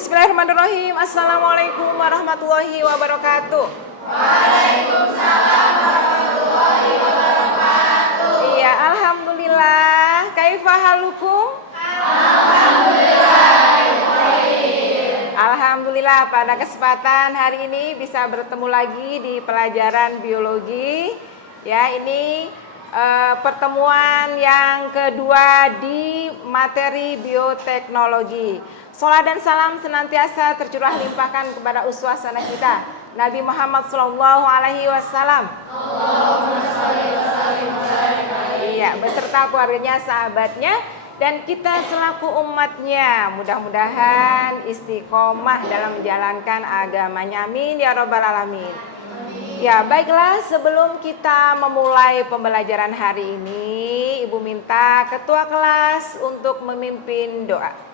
Bismillahirrahmanirrahim. Assalamualaikum warahmatullahi wabarakatuh. Waalaikumsalam warahmatullahi wabarakatuh. Iya, alhamdulillah. Kaifa halukum? Alhamdulillah, pada kesempatan hari ini bisa bertemu lagi di pelajaran biologi. Ya, ini pertemuan yang kedua di materi bioteknologi. Salat dan salam senantiasa tercurah limpahkan kepada uswah sana kita, Nabi Muhammad SAW. Iya, beserta keluarganya, sahabatnya, dan kita selaku umatnya. Mudah-mudahan istiqomah dalam menjalankan agamanya. Amin ya robbal alamin. Ya, baiklah, sebelum kita memulai pembelajaran hari ini, Ibu minta ketua kelas untuk memimpin doa.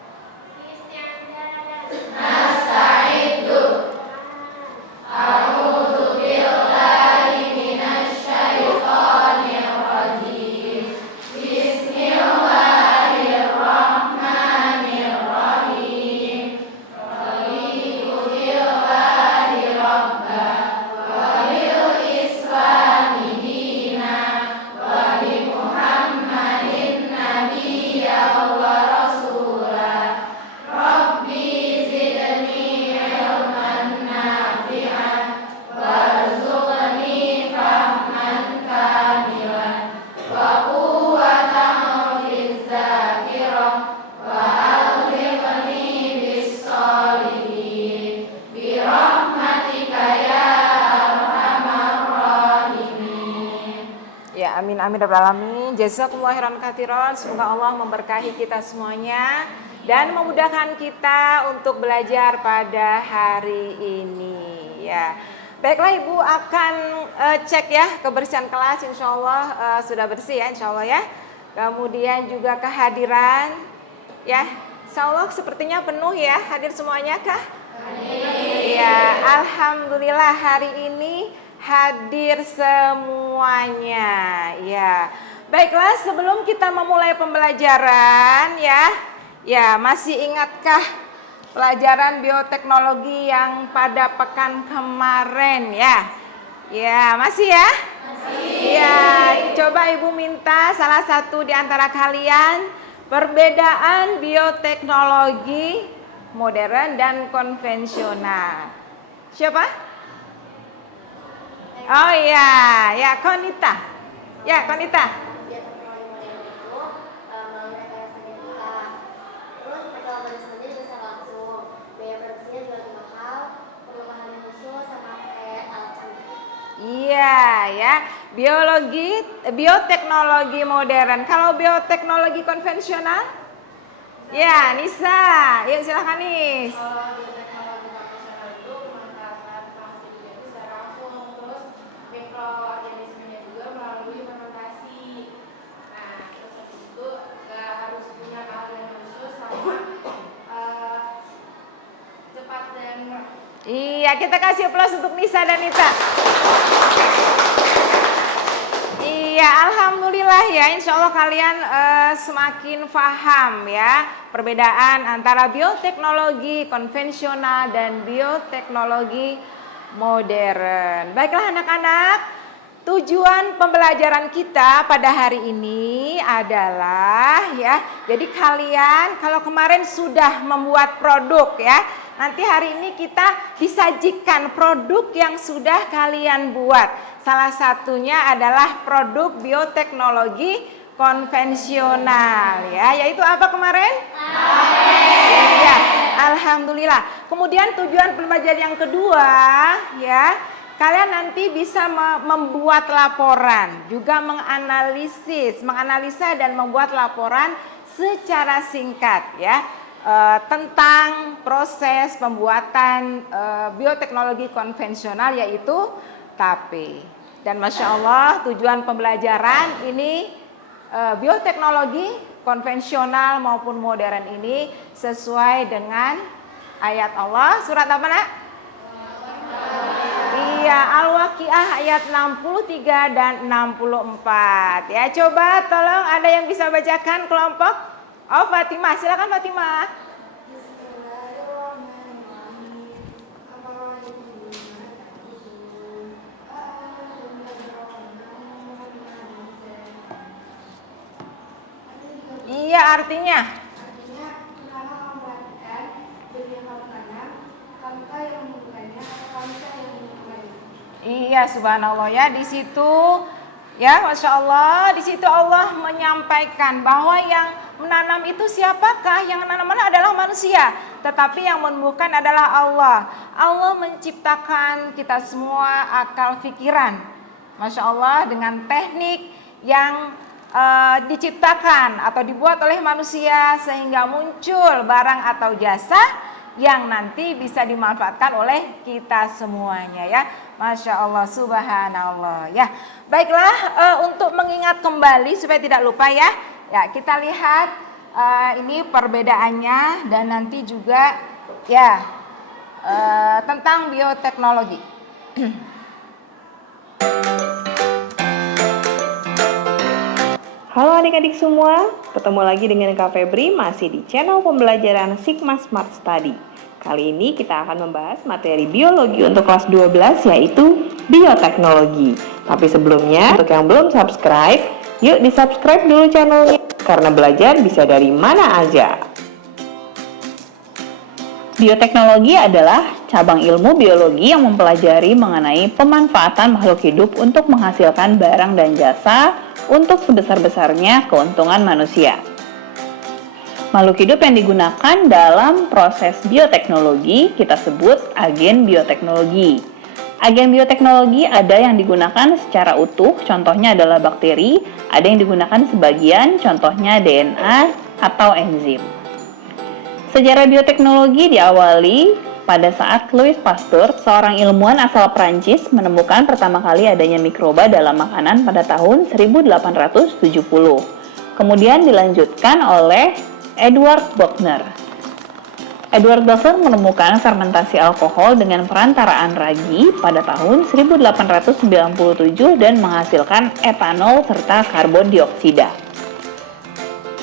Amin amin rabbal alamin. Jazakumullah khairan katsiran. Semoga Allah memberkahi kita semuanya dan memudahkan kita untuk belajar pada hari ini. Ya, baiklah, Ibu akan cek ya kebersihan kelas. Insya Allah sudah bersih ya, Insya Allah ya. Kemudian juga kehadiran ya. Insya Allah sepertinya penuh ya, hadir semuanya kah? Ya, alhamdulillah hari ini hadir semuanya ya. Baiklah, sebelum kita memulai pembelajaran ya masih ingatkah pelajaran bioteknologi yang pada pekan kemarin ya? Ya, masih ya? Masih. Ya, coba Ibu minta salah satu di antara kalian perbedaan bioteknologi modern dan konvensional. Siapa? Oh iya, ya Konita. Ya, Konita. Iya, ya. Bioteknologi modern. Kalau bioteknologi konvensional? Ya, Nisa. Yuk silakan Nis. Iya, kita kasih aplaus untuk Nisa dan Nita. Iya, alhamdulillah ya. Insya Allah kalian semakin paham ya perbedaan antara bioteknologi konvensional dan bioteknologi modern. Baiklah anak-anak, tujuan pembelajaran kita pada hari ini adalah ya. Jadi kalian kalau kemarin sudah membuat produk ya, nanti hari ini kita disajikan produk yang sudah kalian buat. Salah satunya adalah produk bioteknologi konvensional ya, yaitu apa kemarin? Ya, alhamdulillah. Kemudian tujuan pembelajaran yang kedua ya, kalian nanti bisa membuat laporan, juga menganalisa dan membuat laporan secara singkat ya. Tentang proses pembuatan bioteknologi konvensional yaitu TAPE. Dan Masya Allah tujuan pembelajaran ini bioteknologi konvensional maupun modern ini sesuai dengan ayat Allah. Surat apa nak? Iya, Al-Waqiah ayat 63 dan 64 ya. Coba tolong ada yang bisa bacakan kelompok? Oh, Fatimah, silakan Fatimah. artinya? Artinya pertama kamu perhatikan benda yang kamu tanam, kamukah yang menumbuhkannya atau kamukah yang menumbuhkannya? Iya, subhanallah ya, di situ ya, masya Allah, di situ Allah menyampaikan bahwa yang menanam itu siapakah? Yang menanam adalah manusia, tetapi yang menumbuhkan adalah Allah. Allah menciptakan kita semua akal pikiran, masya Allah, dengan teknik yang diciptakan atau dibuat oleh manusia sehingga muncul barang atau jasa yang nanti bisa dimanfaatkan oleh kita semuanya ya. Masya Allah, subhanallah ya. Baiklah, untuk mengingat kembali supaya tidak lupa ya. Ya, kita lihat ini perbedaannya dan nanti juga ya tentang bioteknologi. Halo adik-adik semua, ketemu lagi dengan Kak Febri masih di channel pembelajaran Sigma Smart Study. Kali ini kita akan membahas materi biologi untuk kelas 12 yaitu bioteknologi. Tapi sebelumnya, untuk yang belum subscribe, yuk di-subscribe dulu channelnya karena belajar bisa dari mana aja. Bioteknologi adalah cabang ilmu biologi yang mempelajari mengenai pemanfaatan makhluk hidup untuk menghasilkan barang dan jasa untuk sebesar-besarnya keuntungan manusia. Makhluk hidup yang digunakan dalam proses bioteknologi kita sebut agen bioteknologi. Agen bioteknologi ada yang digunakan secara utuh, contohnya adalah bakteri, ada yang digunakan sebagian, contohnya DNA atau enzim. Sejarah bioteknologi diawali pada saat Louis Pasteur, seorang ilmuwan asal Prancis, menemukan pertama kali adanya mikroba dalam makanan pada tahun 1870. Kemudian dilanjutkan oleh Edward Buchner. Edward Buchner menemukan fermentasi alkohol dengan perantaraan ragi pada tahun 1897 dan menghasilkan etanol serta karbon dioksida.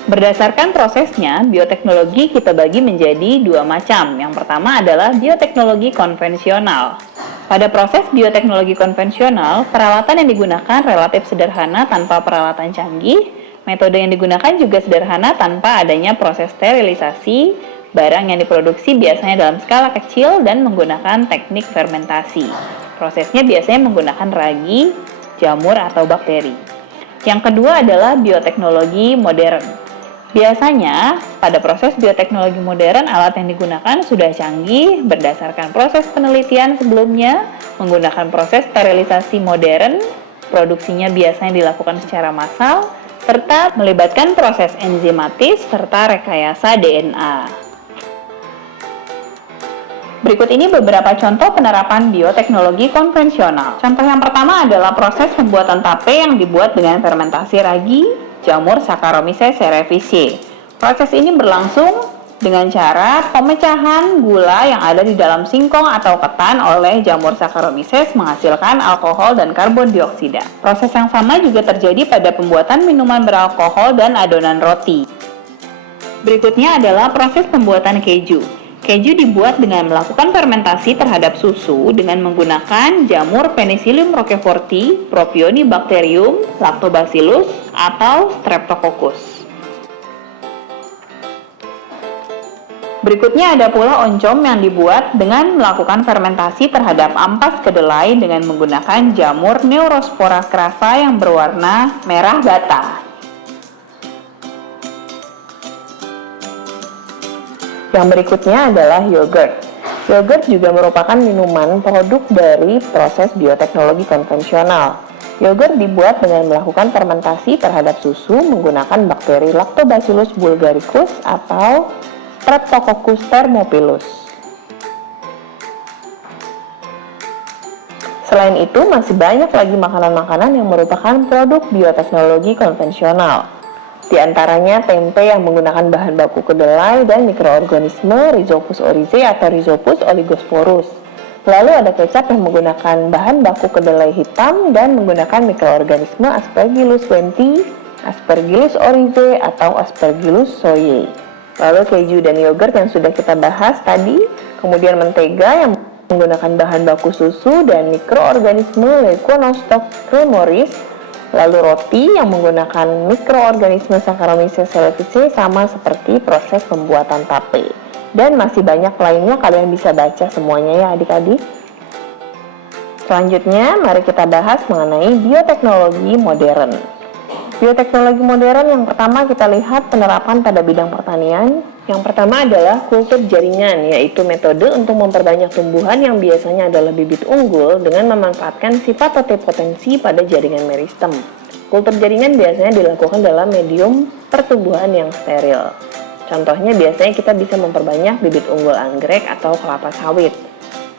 Berdasarkan prosesnya, bioteknologi kita bagi menjadi dua macam. Yang pertama adalah bioteknologi konvensional. Pada proses bioteknologi konvensional, peralatan yang digunakan relatif sederhana tanpa peralatan canggih. Metode yang digunakan juga sederhana tanpa adanya proses sterilisasi. Barang yang diproduksi biasanya dalam skala kecil dan menggunakan teknik fermentasi. Prosesnya biasanya menggunakan ragi, jamur, atau bakteri. Yang kedua adalah bioteknologi modern. Biasanya, pada proses bioteknologi modern, alat yang digunakan sudah canggih berdasarkan proses penelitian sebelumnya, menggunakan proses sterilisasi modern, produksinya biasanya dilakukan secara massal, serta melibatkan proses enzimatis serta rekayasa DNA. Berikut ini beberapa contoh penerapan bioteknologi konvensional. Contoh yang pertama adalah proses pembuatan tape yang dibuat dengan fermentasi ragi, jamur Saccharomyces cerevisiae. Proses ini berlangsung dengan cara pemecahan gula yang ada di dalam singkong atau ketan oleh jamur Saccharomyces menghasilkan alkohol dan karbon dioksida. Proses yang sama juga terjadi pada pembuatan minuman beralkohol dan adonan roti. Berikutnya adalah proses pembuatan keju. Keju dibuat dengan melakukan fermentasi terhadap susu dengan menggunakan jamur Penicillium roqueforti, Propionibacterium, Lactobacillus, atau Streptococcus. Berikutnya ada pula oncom yang dibuat dengan melakukan fermentasi terhadap ampas kedelai dengan menggunakan jamur Neurospora crassa yang berwarna merah bata. Yang berikutnya adalah yogurt. Yogurt juga merupakan minuman produk dari proses bioteknologi konvensional. Yogurt dibuat dengan melakukan fermentasi terhadap susu menggunakan bakteri Lactobacillus bulgaricus atau Streptococcus thermophilus. Selain itu, masih banyak lagi makanan-makanan yang merupakan produk bioteknologi konvensional. Di antaranya tempe yang menggunakan bahan baku kedelai dan mikroorganisme Rhizopus oryzae atau Rhizopus oligosporus. Lalu ada kecap yang menggunakan bahan baku kedelai hitam dan menggunakan mikroorganisme Aspergillus wenti, Aspergillus oryzae atau Aspergillus soye. Lalu keju dan yogurt yang sudah kita bahas tadi, kemudian mentega yang menggunakan bahan baku susu dan mikroorganisme Leconostoc cremoris, Lalu roti yang menggunakan mikroorganisme Saccharomyces cerevisiae sama seperti proses pembuatan tape. Dan masih banyak lainnya, kalian bisa baca semuanya ya adik-adik. Selanjutnya, mari kita bahas mengenai bioteknologi modern. Bioteknologi modern yang pertama kita lihat penerapan pada bidang pertanian. Yang pertama adalah kultur jaringan, yaitu metode untuk memperbanyak tumbuhan yang biasanya adalah bibit unggul dengan memanfaatkan sifat totipotensi pada jaringan meristem. Kultur jaringan biasanya dilakukan dalam medium pertumbuhan yang steril. Contohnya biasanya kita bisa memperbanyak bibit unggul anggrek atau kelapa sawit.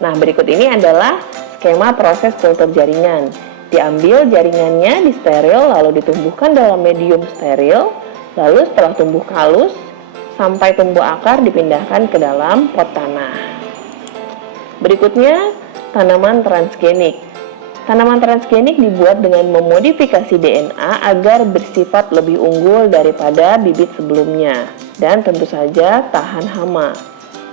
Nah, berikut ini adalah skema proses kultur jaringan. Diambil jaringannya, disteril, lalu ditumbuhkan dalam medium steril, lalu setelah tumbuh halus, sampai tumbuh akar dipindahkan ke dalam pot tanah. Berikutnya, tanaman transgenik. Tanaman transgenik dibuat dengan memodifikasi DNA agar bersifat lebih unggul daripada bibit sebelumnya, dan tentu saja tahan hama.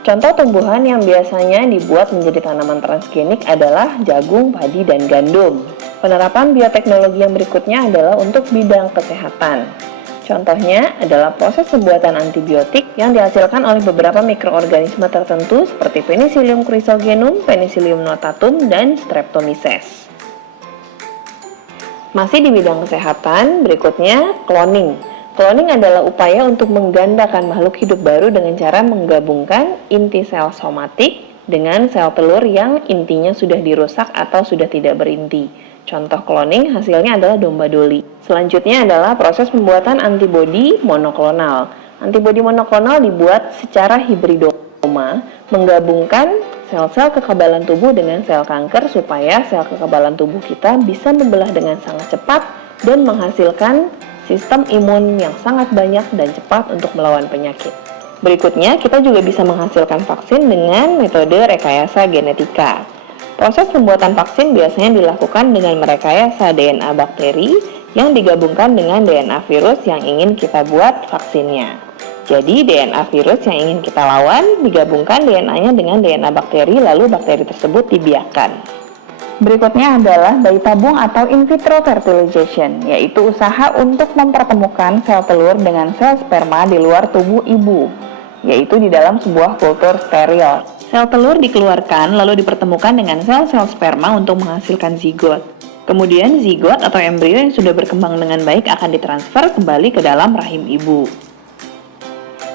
Contoh tumbuhan yang biasanya dibuat menjadi tanaman transgenik adalah jagung, padi, dan gandum. Penerapan bioteknologi yang berikutnya adalah untuk bidang kesehatan. Contohnya adalah proses pembuatan antibiotik yang dihasilkan oleh beberapa mikroorganisme tertentu seperti Penicillium chrysogenum, Penicillium notatum, dan Streptomyces. Masih di bidang kesehatan, berikutnya cloning. Cloning adalah upaya untuk menggandakan makhluk hidup baru dengan cara menggabungkan inti sel somatik dengan sel telur yang intinya sudah dirusak atau sudah tidak berinti. Contoh cloning hasilnya adalah domba doli. Selanjutnya adalah proses pembuatan antibodi monoklonal. Antibodi monoklonal dibuat secara hibridoma, menggabungkan sel-sel kekebalan tubuh dengan sel kanker supaya sel kekebalan tubuh kita bisa membelah dengan sangat cepat dan menghasilkan sistem imun yang sangat banyak dan cepat untuk melawan penyakit. Berikutnya, kita juga bisa menghasilkan vaksin dengan metode rekayasa genetika. Proses pembuatan vaksin biasanya dilakukan dengan merekayasa DNA bakteri yang digabungkan dengan DNA virus yang ingin kita buat vaksinnya. Jadi DNA virus yang ingin kita lawan digabungkan DNA-nya dengan DNA bakteri, lalu bakteri tersebut dibiarkan. Berikutnya adalah bayi tabung atau in vitro fertilization, yaitu usaha untuk mempertemukan sel telur dengan sel sperma di luar tubuh ibu, yaitu di dalam sebuah kultur steril. Sel telur dikeluarkan lalu dipertemukan dengan sel-sel sperma untuk menghasilkan zigot. Kemudian zigot atau embrio yang sudah berkembang dengan baik akan ditransfer kembali ke dalam rahim ibu.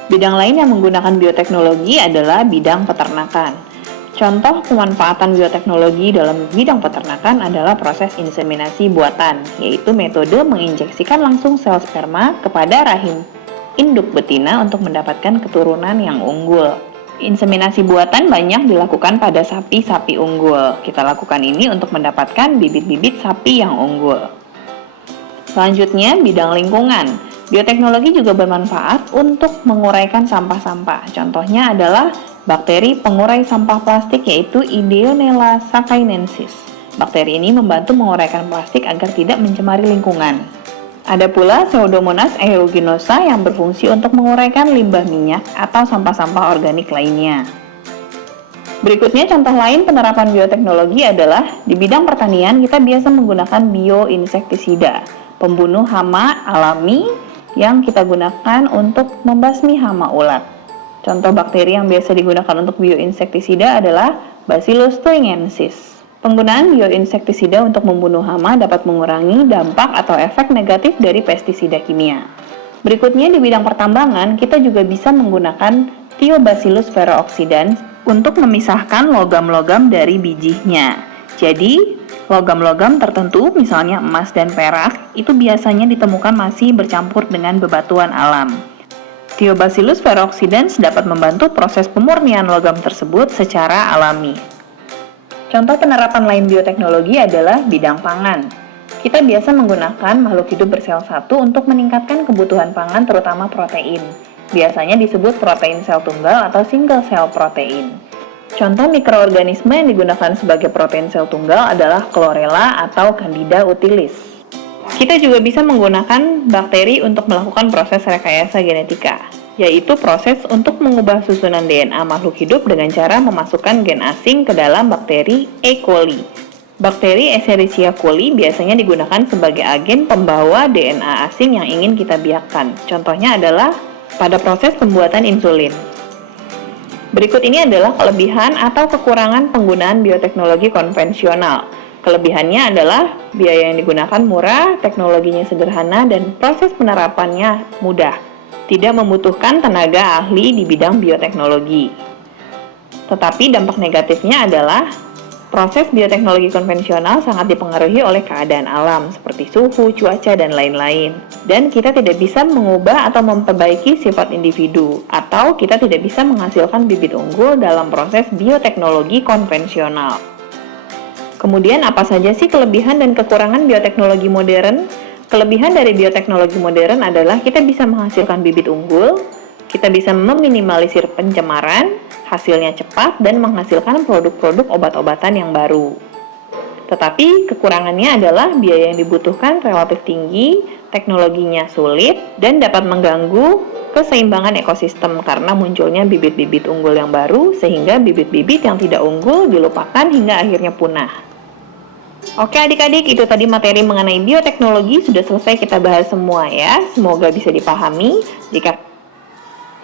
Bidang lain yang menggunakan bioteknologi adalah bidang peternakan. Contoh pemanfaatan bioteknologi dalam bidang peternakan adalah proses inseminasi buatan, yaitu metode menginjeksikan langsung sel sperma kepada rahim induk betina untuk mendapatkan keturunan yang unggul. Inseminasi buatan banyak dilakukan pada sapi-sapi unggul. Kita lakukan ini untuk mendapatkan bibit-bibit sapi yang unggul. Selanjutnya, bidang lingkungan. Bioteknologi juga bermanfaat untuk menguraikan sampah-sampah. Contohnya adalah bakteri pengurai sampah plastik yaitu Ideonella sakhainensis. Bakteri ini membantu menguraikan plastik agar tidak mencemari lingkungan. Ada pula Pseudomonas aeruginosa yang berfungsi untuk menguraikan limbah minyak atau sampah-sampah organik lainnya. Berikutnya contoh lain penerapan bioteknologi adalah di bidang pertanian kita biasa menggunakan bioinsektisida, pembunuh hama alami yang kita gunakan untuk membasmi hama ulat. Contoh bakteri yang biasa digunakan untuk bioinsektisida adalah Bacillus thuringiensis. Penggunaan bioinsektisida untuk membunuh hama dapat mengurangi dampak atau efek negatif dari pestisida kimia. Berikutnya di bidang pertambangan, kita juga bisa menggunakan Thiobacillus ferrooxidans untuk memisahkan logam-logam dari bijinya. Jadi, logam-logam tertentu, misalnya emas dan perak, itu biasanya ditemukan masih bercampur dengan bebatuan alam. Thiobacillus ferrooxidans dapat membantu proses pemurnian logam tersebut secara alami. Contoh penerapan lain bioteknologi adalah bidang pangan. Kita biasa menggunakan makhluk hidup bersel satu untuk meningkatkan kebutuhan pangan terutama protein. Biasanya disebut protein sel tunggal atau single cell protein. Contoh mikroorganisme yang digunakan sebagai protein sel tunggal adalah Chlorella atau Candida utilis. Kita juga bisa menggunakan bakteri untuk melakukan proses rekayasa genetika, yaitu proses untuk mengubah susunan DNA makhluk hidup dengan cara memasukkan gen asing ke dalam bakteri E. coli. Bakteri Escherichia coli biasanya digunakan sebagai agen pembawa DNA asing yang ingin kita biakkan. Contohnya adalah pada proses pembuatan insulin. Berikut ini adalah kelebihan atau kekurangan penggunaan bioteknologi konvensional. Kelebihannya adalah biaya yang digunakan murah, teknologinya sederhana, dan proses penerapannya mudah. Tidak membutuhkan tenaga ahli di bidang bioteknologi. Tetapi dampak negatifnya adalah proses bioteknologi konvensional sangat dipengaruhi oleh keadaan alam seperti suhu, cuaca, dan lain-lain. Dan kita tidak bisa mengubah atau memperbaiki sifat individu, atau kita tidak bisa menghasilkan bibit unggul dalam proses bioteknologi konvensional. Kemudian apa saja sih kelebihan dan kekurangan bioteknologi modern? Kelebihan dari bioteknologi modern adalah kita bisa menghasilkan bibit unggul, kita bisa meminimalisir pencemaran, hasilnya cepat, dan menghasilkan produk-produk obat-obatan yang baru. Tetapi kekurangannya adalah biaya yang dibutuhkan relatif tinggi, teknologinya sulit, dan dapat mengganggu keseimbangan ekosistem karena munculnya bibit-bibit unggul yang baru, sehingga bibit-bibit yang tidak unggul dilupakan hingga akhirnya punah. Oke adik-adik, itu tadi materi mengenai bioteknologi sudah selesai kita bahas semua ya. Semoga bisa dipahami.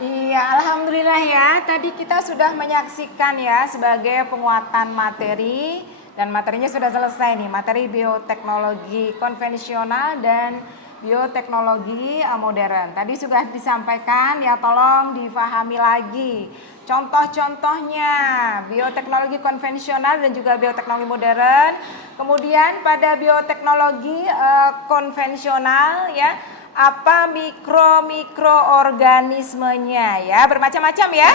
Iya, alhamdulillah ya. Tadi kita sudah menyaksikan ya sebagai penguatan materi dan materinya sudah selesai nih, materi bioteknologi konvensional dan bioteknologi modern. Tadi sudah disampaikan ya, tolong difahami lagi. Contoh-contohnya bioteknologi konvensional dan juga bioteknologi modern. Kemudian pada bioteknologi konvensional ya, apa mikroorganismenya ya, bermacam-macam ya.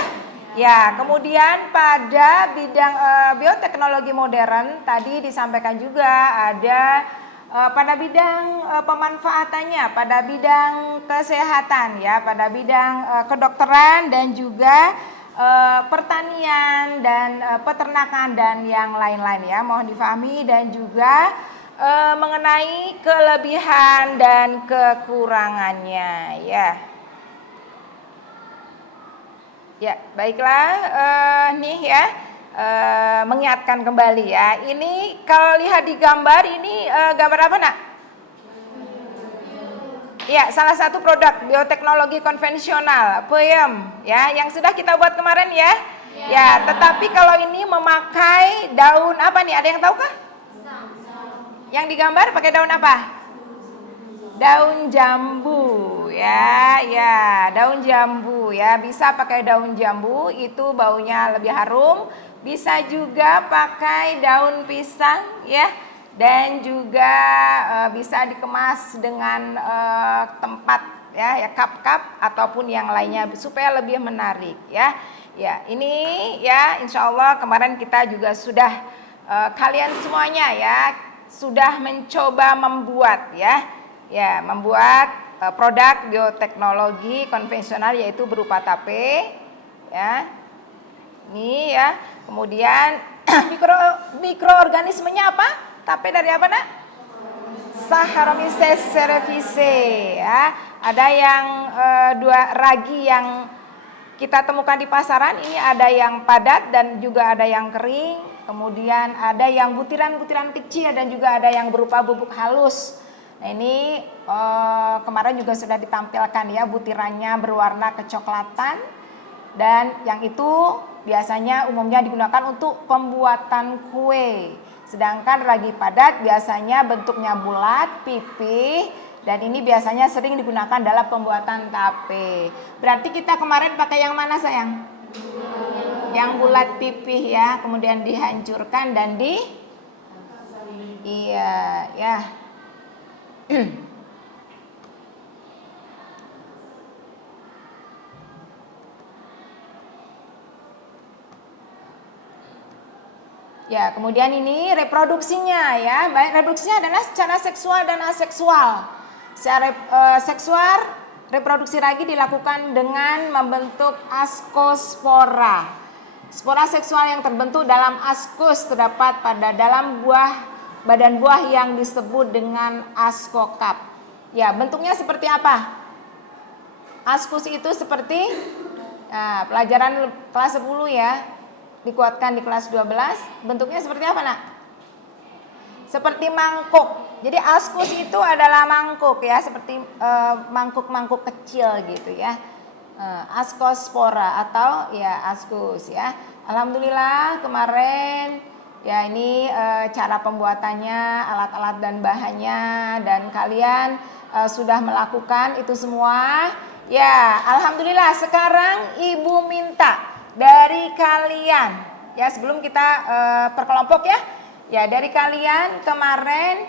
Ya, kemudian pada bidang bioteknologi modern tadi disampaikan juga ada pada bidang pemanfaatannya, pada bidang kesehatan ya, pada bidang kedokteran dan juga pertanian dan peternakan dan yang lain-lain ya. Mohon difahami dan juga mengenai kelebihan dan kekurangannya ya. Ya, baiklah nih ya, mengingatkan kembali ya. Ini kalau lihat di gambar ini gambar apa nak? Ya, salah satu produk bioteknologi konvensional, PEM ya, yang sudah kita buat kemarin ya. Ya, tetapi kalau ini memakai daun apa nih? Ada yang tahu kah? Yang digambar pakai daun apa? Daun jambu ya, ya daun jambu ya, bisa pakai daun jambu itu baunya lebih harum. Bisa juga pakai daun pisang ya, dan juga bisa dikemas dengan tempat ya, cup-cup ataupun yang lainnya supaya lebih menarik ya. Ya ini ya, insya Allah kemarin kita juga sudah kalian semuanya ya sudah mencoba membuat ya membuat produk bioteknologi konvensional yaitu berupa tape ya. Ini ya. Kemudian mikroorganismenya apa? Tape dari apa nak? Saccharomyces cerevisiae ya. Ada yang dua ragi yang kita temukan di pasaran, ini ada yang padat dan juga ada yang kering. Kemudian ada yang butiran-butiran kecil dan juga ada yang berupa bubuk halus. Nah ini kemarin juga sudah ditampilkan ya, butirannya berwarna kecoklatan dan yang itu biasanya umumnya digunakan untuk pembuatan kue. Sedangkan ragi padat biasanya bentuknya bulat, pipih dan ini biasanya sering digunakan dalam pembuatan tape. Berarti kita kemarin pakai yang mana sayang? Yang bulat pipih ya, kemudian dihancurkan dan iya ya. Ya, kemudian ini reproduksinya ya. Baik, reproduksinya adalah secara seksual dan aseksual. Secara seksual, reproduksi ragi dilakukan dengan membentuk askospora. Spora seksual yang terbentuk dalam askus terdapat pada dalam badan buah yang disebut dengan askokap. Ya, bentuknya seperti apa? Askus itu seperti pelajaran kelas 10 ya. Dikuatkan di kelas 12, bentuknya seperti apa nak? seperti mangkuk. Jadi askus itu adalah mangkuk ya, seperti mangkuk-mangkuk kecil gitu ya. Ascospora atau ya askus ya. Alhamdulillah kemarin ya ini cara pembuatannya, alat-alat dan bahannya, dan kalian sudah melakukan itu semua. Ya, alhamdulillah sekarang Ibu minta dari kalian ya, sebelum kita perkelompok ya. Ya, dari kalian kemarin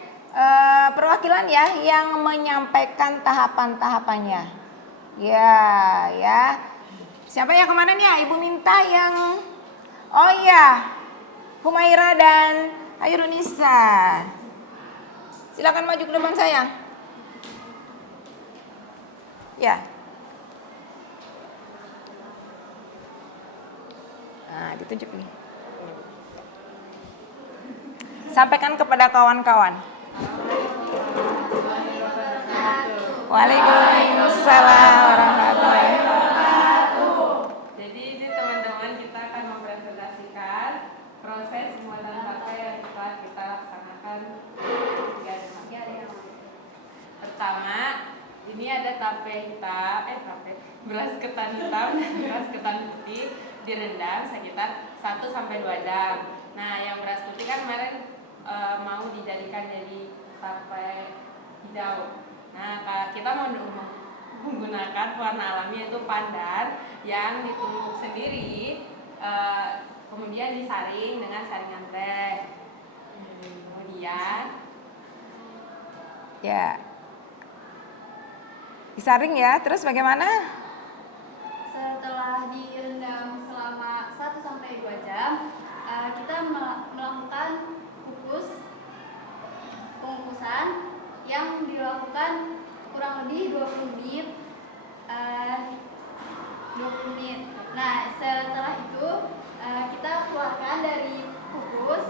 perwakilan ya yang menyampaikan tahapan-tahapannya. Ya. Siapa ya kemarin ya? Ibu minta yang oh iya, Humaira dan Ayurunisa. Silakan maju ke depan sayang. Ya. Nah, ditunjuk nih. Sampaikan kepada kawan-kawan. Waalaikumsalam warahmatullahi wabarakatuh. Jadi ini teman-teman kita akan mempresentasikan proses pembuatan tape yang telah kita laksanakan. Pertama, ini ada tape hitam, beras ketan hitam dan beras ketan putih direndam sekitar 1-2 jam. Nah, yang beras putih kan kemarin mau dijadikan jadi tape hijau. Nah, kita mau menggunakan warna alami yaitu pandan yang ditumbuk sendiri, kemudian disaring dengan saringan teh. Kemudian ya disaring ya, terus bagaimana? Setelah direndam selama 1-2 jam, kita melakukan pengukusan yang dilakukan kurang lebih 20 menit. Nah, setelah itu kita keluarkan dari kukus,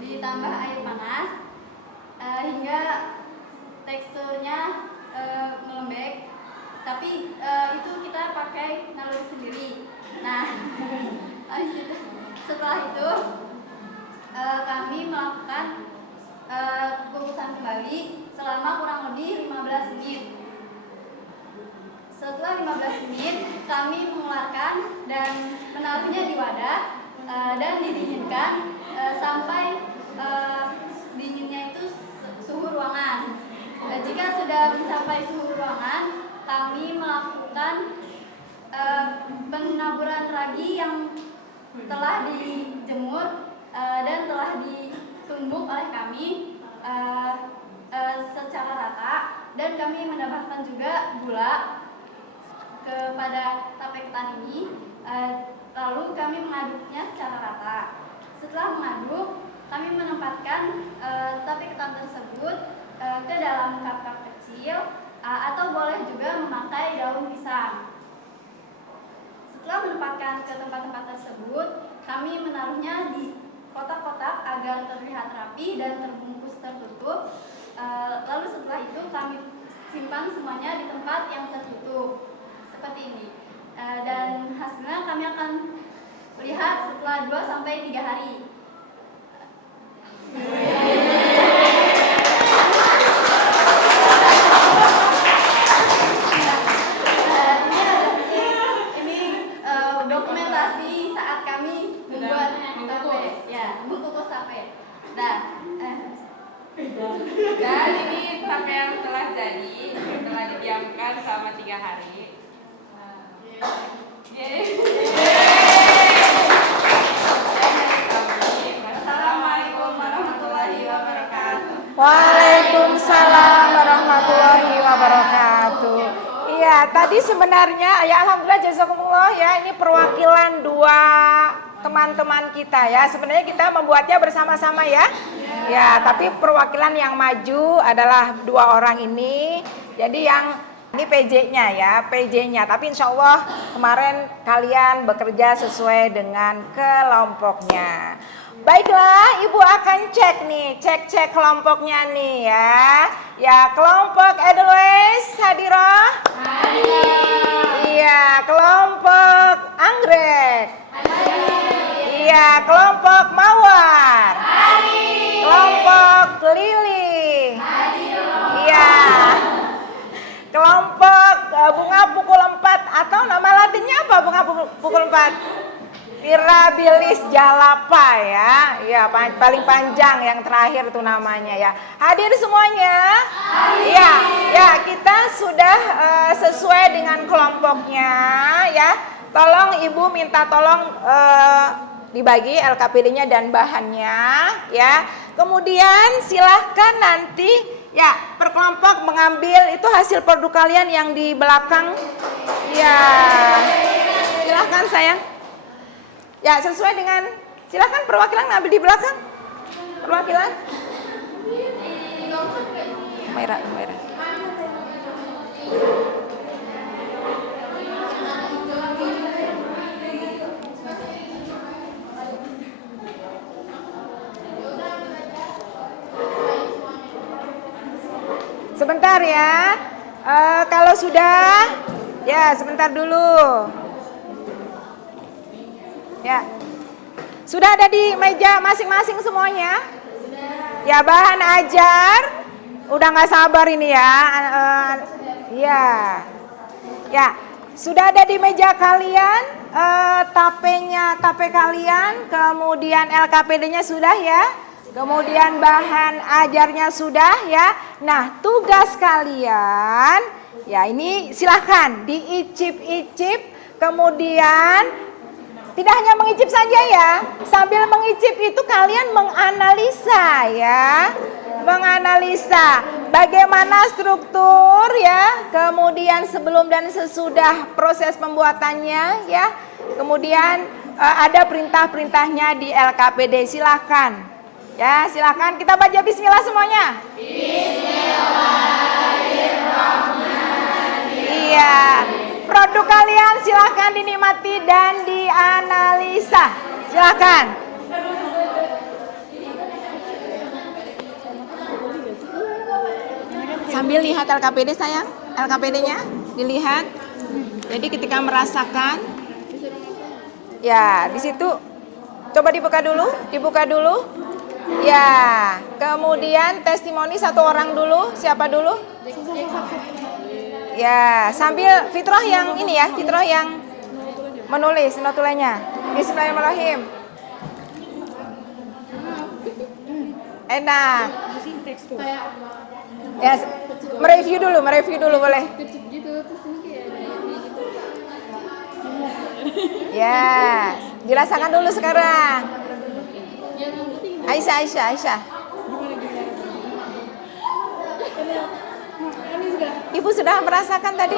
ditambah air panas hingga teksturnya melembek. Tapi itu kita pakai naluri sendiri. Nah, setelah itu kami melakukan kukusan kembali selama kurang lebih 15 menit. Setelah 15 menit kami mengeluarkan dan menaruhnya di wadah dan didinginkan sampai dinginnya itu suhu ruangan. Jika sudah mencapai suhu ruangan, kami melakukan penaburan ragi yang telah dijemur dan telah ditumbuk oleh kami secara rata, dan kami menambahkan juga gula kepada tape ketan ini, lalu kami mengaduknya secara rata. Setelah mengaduk, kami menempatkan tape ketan tersebut ke dalam cup-cup kecil atau boleh juga memakai daun pisang. Setelah menempatkan ke tempat-tempat tersebut, kami menaruhnya di kotak-kotak agar terlihat rapi dan terbungkus tertutup. Lalu setelah itu kami simpan semuanya di tempat yang tertutup seperti ini. Dan hasilnya kami akan lihat setelah 2-3 hari. Dokumentasi saat kami membuat tape, ya, mengukus tape. Dan ini tape yang telah jadi, telah didiamkan selama 3 hari. Assalamualaikum warahmatullahi wabarakatuh. Waalaikumsalam warahmatullahi wabarakatuh. Iya, tadi sebenarnya ya alhamdulillah jazakumullah ya, ini perwakilan 2 teman-teman kita ya. Sebenarnya kita membuatnya bersama-sama ya. Ya, tapi perwakilan yang maju adalah 2 orang ini. Jadi yang ini PJ-nya ya, PJ-nya. Tapi insya Allah kemarin kalian bekerja sesuai dengan kelompoknya. Baiklah, Ibu akan cek nih, cek kelompoknya nih ya. Ya, kelompok Edelweiss hadirah? Hadir. Iya, kelompok Anggrek? Hadir. Iya, kelompok Mawar? Hadir. bunga pukul 4. Mirabilis jalapa ya. Ya, paling panjang yang terakhir itu namanya ya. Hadir semuanya? Iya, ya kita sudah sesuai dengan kelompoknya ya. Tolong Ibu minta tolong dibagi LKPD-nya dan bahannya ya. Kemudian silahkan nanti ya per kelompok mengambil itu hasil produk kalian yang di belakang. Ya, silahkan sayang. Ya sesuai dengan, silahkan perwakilan ngambil di belakang. Perwakilan. Merah. Sebentar ya, kalau sudah, ya sebentar dulu. Ya, sudah ada di meja masing-masing semuanya? Ya bahan ajar, udah nggak sabar ini ya. Ya, sudah ada di meja kalian, tape kalian, kemudian LKPD-nya sudah ya. Kemudian bahan ajarnya sudah ya. Nah tugas kalian ya ini silahkan diicip-icip. Kemudian tidak hanya mengicip saja ya. Sambil mengicip itu kalian menganalisa ya. Menganalisa bagaimana struktur ya. Kemudian sebelum dan sesudah proses pembuatannya ya. Kemudian ada perintah-perintahnya di LKPD, silahkan. Ya, silakan kita baca bismillah semuanya. Bismillahirrahmanirrahim. Iya. Produk kalian silakan dinikmati dan dianalisa. Silakan. Sambil lihat LKPD sayang, LKPD-nya dilihat. Jadi ketika merasakan ya, di situ coba dibuka dulu. Ya, kemudian testimoni satu orang dulu, siapa dulu? Ya, sambil Fitrah yang ini ya, Fitrah yang menulis notulenya. Bismillahirrahmanirrahim. Enak. Ya, mereview dulu boleh. Ya, dirasakan dulu sekarang. Aisyah. Ibu sudah merasakan tadi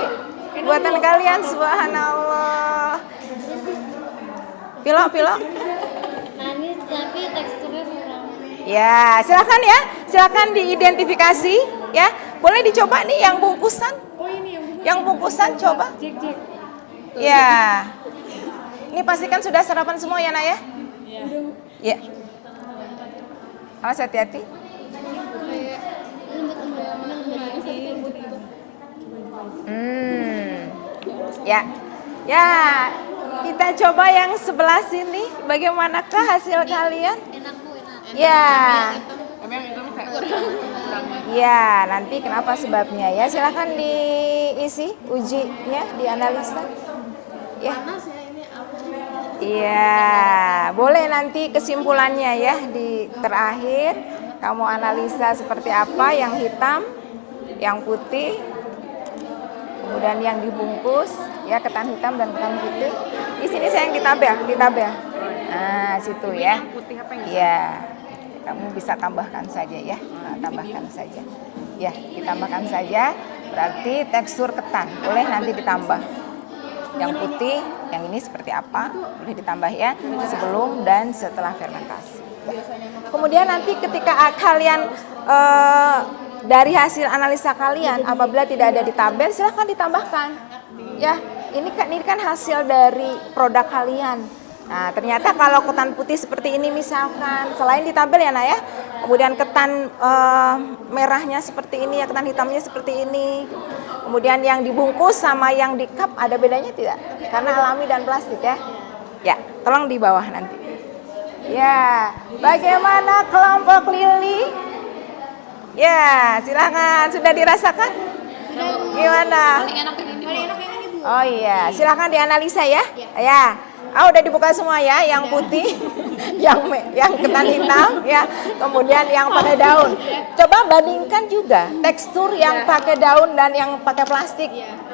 buatan kalian, subhanallah. Pilok. Manis tapi teksturnya kurang. Ya, silakan diidentifikasi ya. Boleh dicoba nih yang bungkusan. Yang bungkusan coba. Ya. Ini pastikan sudah sarapan semua ya, Nak ya? Ya. Awas hati-hati. Ya, kita coba yang sebelah sini. Bagaimanakah hasil kalian? Enak Bu, enak. Ya, nanti kenapa sebabnya ya? Silakan diisi ujinya, dianalisa. Ya. Iya, boleh nanti kesimpulannya ya di terakhir kamu analisa seperti apa, yang hitam, yang putih, kemudian yang dibungkus ya, ketan hitam dan ketan putih. Di sini saya yang ditabel. Nah, situ ya. Iya. Kamu bisa tambahkan saja ya. Tambahkan saja. Ya, ditambahkan saja. Berarti tekstur ketan boleh nanti ditambah. Yang putih, yang ini seperti apa, boleh ditambah ya, sebelum dan setelah fermentasi. Ya. Kemudian nanti ketika kalian dari hasil analisa kalian, apabila tidak ada di tabel, silahkan ditambahkan. Ya, ini kan hasil dari produk kalian. Nah, ternyata kalau ketan putih seperti ini misalkan, selain di tabel ya Nak ya, kemudian ketan merahnya seperti ini ya, ketan hitamnya seperti ini. Kemudian yang dibungkus sama yang di cup ada bedanya tidak? Karena alami dan plastik ya. Ya, tolong di bawah nanti. Ya, bagaimana kelompok Lili? Ya, silakan. Sudah dirasakan? Gimana? Paling enak yang ini Bu. Oh iya, silakan dianalisa ya. Ya. Udah dibuka semua ya, yang putih, yang ketan hitam ya, kemudian yang pakai daun. Coba bandingkan juga tekstur yang pakai daun dan yang pakai plastik.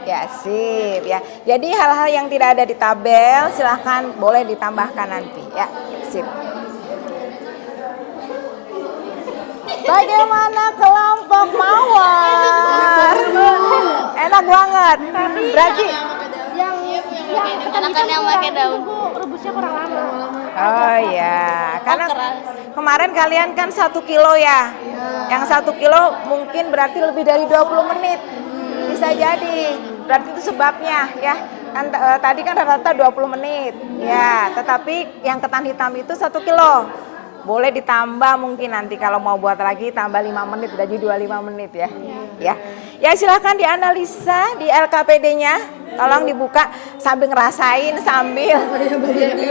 Ya, sip ya. Jadi hal-hal yang tidak ada di tabel silahkan boleh ditambahkan nanti ya. Sip. Bagaimana kelompok mawar? Enak banget. Berarti Enakan yang pakai daun. Rebusnya kurang lama. oh ya, karena kemarin kalian kan 1 kilo ya. Yang 1 kilo mungkin berarti lebih dari 20 menit. Bisa jadi. Berarti itu sebabnya ya. Kan tadi kan rata-rata 20 menit. Ya, tetapi yang ketan hitam itu 1 kilo. Boleh ditambah mungkin nanti kalau mau buat lagi tambah 5 menit jadi 25 menit ya. Ya silahkan dianalisa di LKPD-nya. Tolong dibuka sambil ngerasain sambil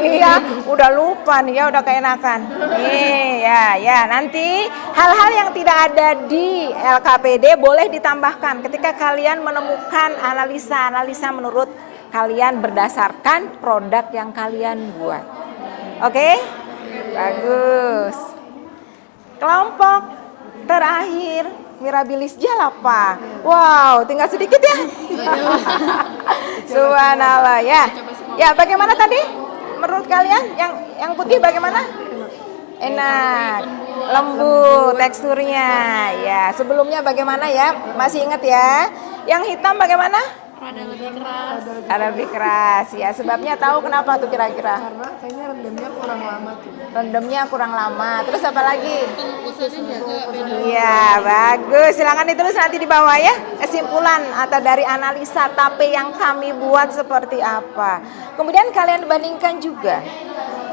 iya udah lupa nih ya udah keenakan. Nih ya nanti hal-hal yang tidak ada di LKPD boleh ditambahkan ketika kalian menemukan analisa menurut kalian berdasarkan produk yang kalian buat. Oke? Bagus. Kelompok terakhir mirabilis jalapa. Wow, tinggal sedikit ya. Subhanallah ya. Ya, bagaimana tadi? Menurut kalian yang putih bagaimana? Enak, lembut teksturnya. Ya, sebelumnya bagaimana ya? Masih ingat ya? Yang hitam bagaimana? Ada lebih keras ya. Sebabnya tahu kenapa tuh kira-kira? Karena kayaknya rendamnya kurang lama tuh. Rendamnya kurang lama. Terus apa lagi? Iya, bagus. Silakan ditulis nanti di bawah ya. Kesimpulan atau dari analisa tape yang kami buat seperti apa. Kemudian kalian bandingkan juga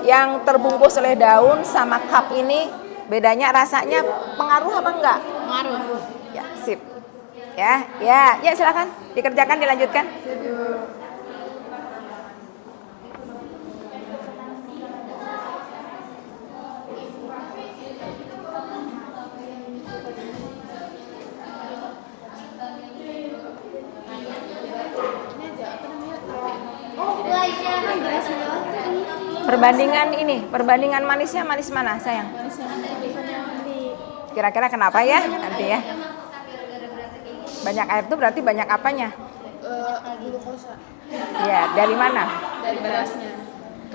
yang terbungkus oleh daun sama cup ini bedanya rasanya pengaruh apa enggak? Pengaruh. Ya, sip. Ya silakan dikerjakan dilanjutkan. Perbandingan manisnya manis mana sayang? Kira-kira kenapa ya nanti ya? Banyak air itu berarti banyak apanya? Glukosa. Iya, dari mana? Dari berasnya.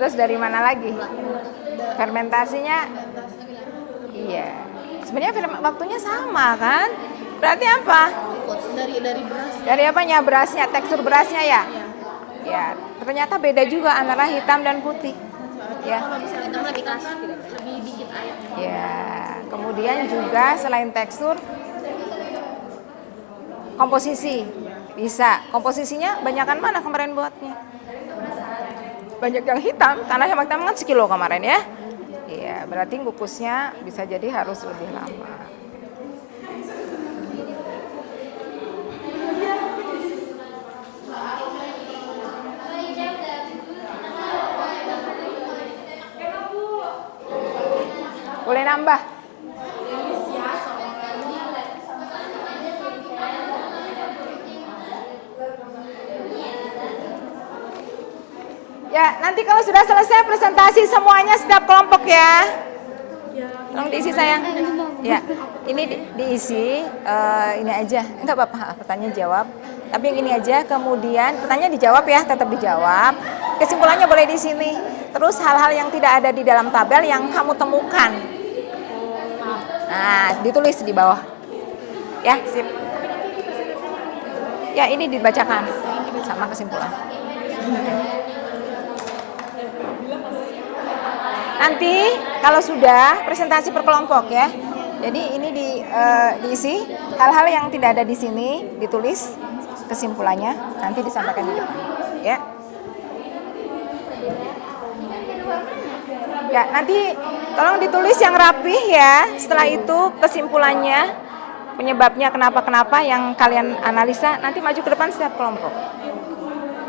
Terus dari mana lagi? Fermentasinya? Iya. Sebenarnya waktunya sama kan? Berarti apa? Dari beras. Dari apanya? Berasnya, tekstur berasnya ya? Ya, ternyata beda juga antara hitam dan putih. Ya. Kalau misalnya hitam lebih keras, lebih dikit air. Ya, kemudian juga selain tekstur, komposisi bisa. Komposisinya banyakan mana kemarin buatnya? Banyak yang hitam, karena yang hitam kan sekilo kemarin ya. Iya, berarti ngukusnya bisa jadi harus lebih lama. Boleh nambah? Ya, nanti kalau sudah selesai presentasi semuanya setiap kelompok ya. Tolong diisi sayang. Ya, ini diisi ini aja. Enggak apa-apa, pertanyaan jawab. Tapi yang ini aja, kemudian pertanyaan dijawab ya, tetap dijawab. Kesimpulannya boleh di sini. Terus hal-hal yang tidak ada di dalam tabel yang kamu temukan. Nah, ditulis di bawah. Ya, sip. Ya, ini dibacakan sama kesimpulan. Nanti kalau sudah presentasi per kelompok ya. Jadi ini diisi hal-hal yang tidak ada di sini, ditulis kesimpulannya, nanti disampaikan di depan. Ya. Ya, nanti tolong ditulis yang rapih ya. Setelah itu kesimpulannya, penyebabnya kenapa yang kalian analisa, nanti maju ke depan setiap kelompok.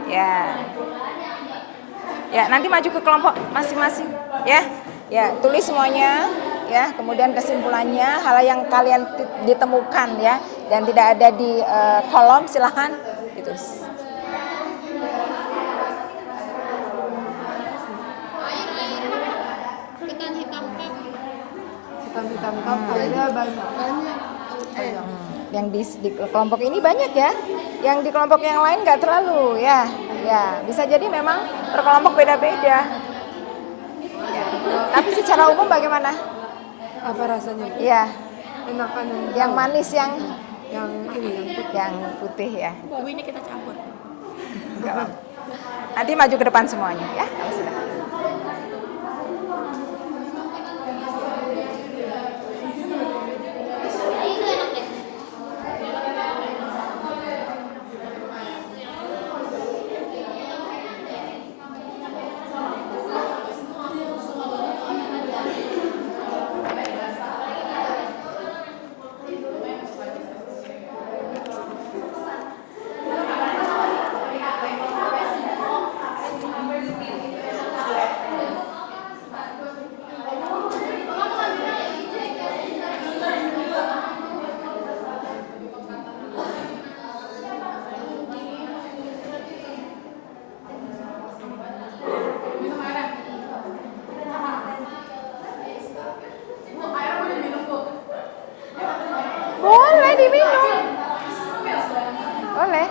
Ya. Ya, nanti maju ke kelompok masing-masing ya. Ya, tulis semuanya ya. Kemudian kesimpulannya, hal yang kalian ditemukan ya dan tidak ada di kolom silahkan ditulis. kami tangkap ada banyak. Yang di kelompok ini banyak ya, yang di kelompok yang lain nggak terlalu ya. Ya, bisa jadi memang per kelompok beda-beda. Ya. Tapi secara umum bagaimana? Apa rasanya? Iya, Enakan yang manis yang ini yang putih ya. Bu, ini kita campur. Nggak apa-apa. Nanti maju ke depan semuanya ya. Kalau sudah. Boleh diminum. Boleh.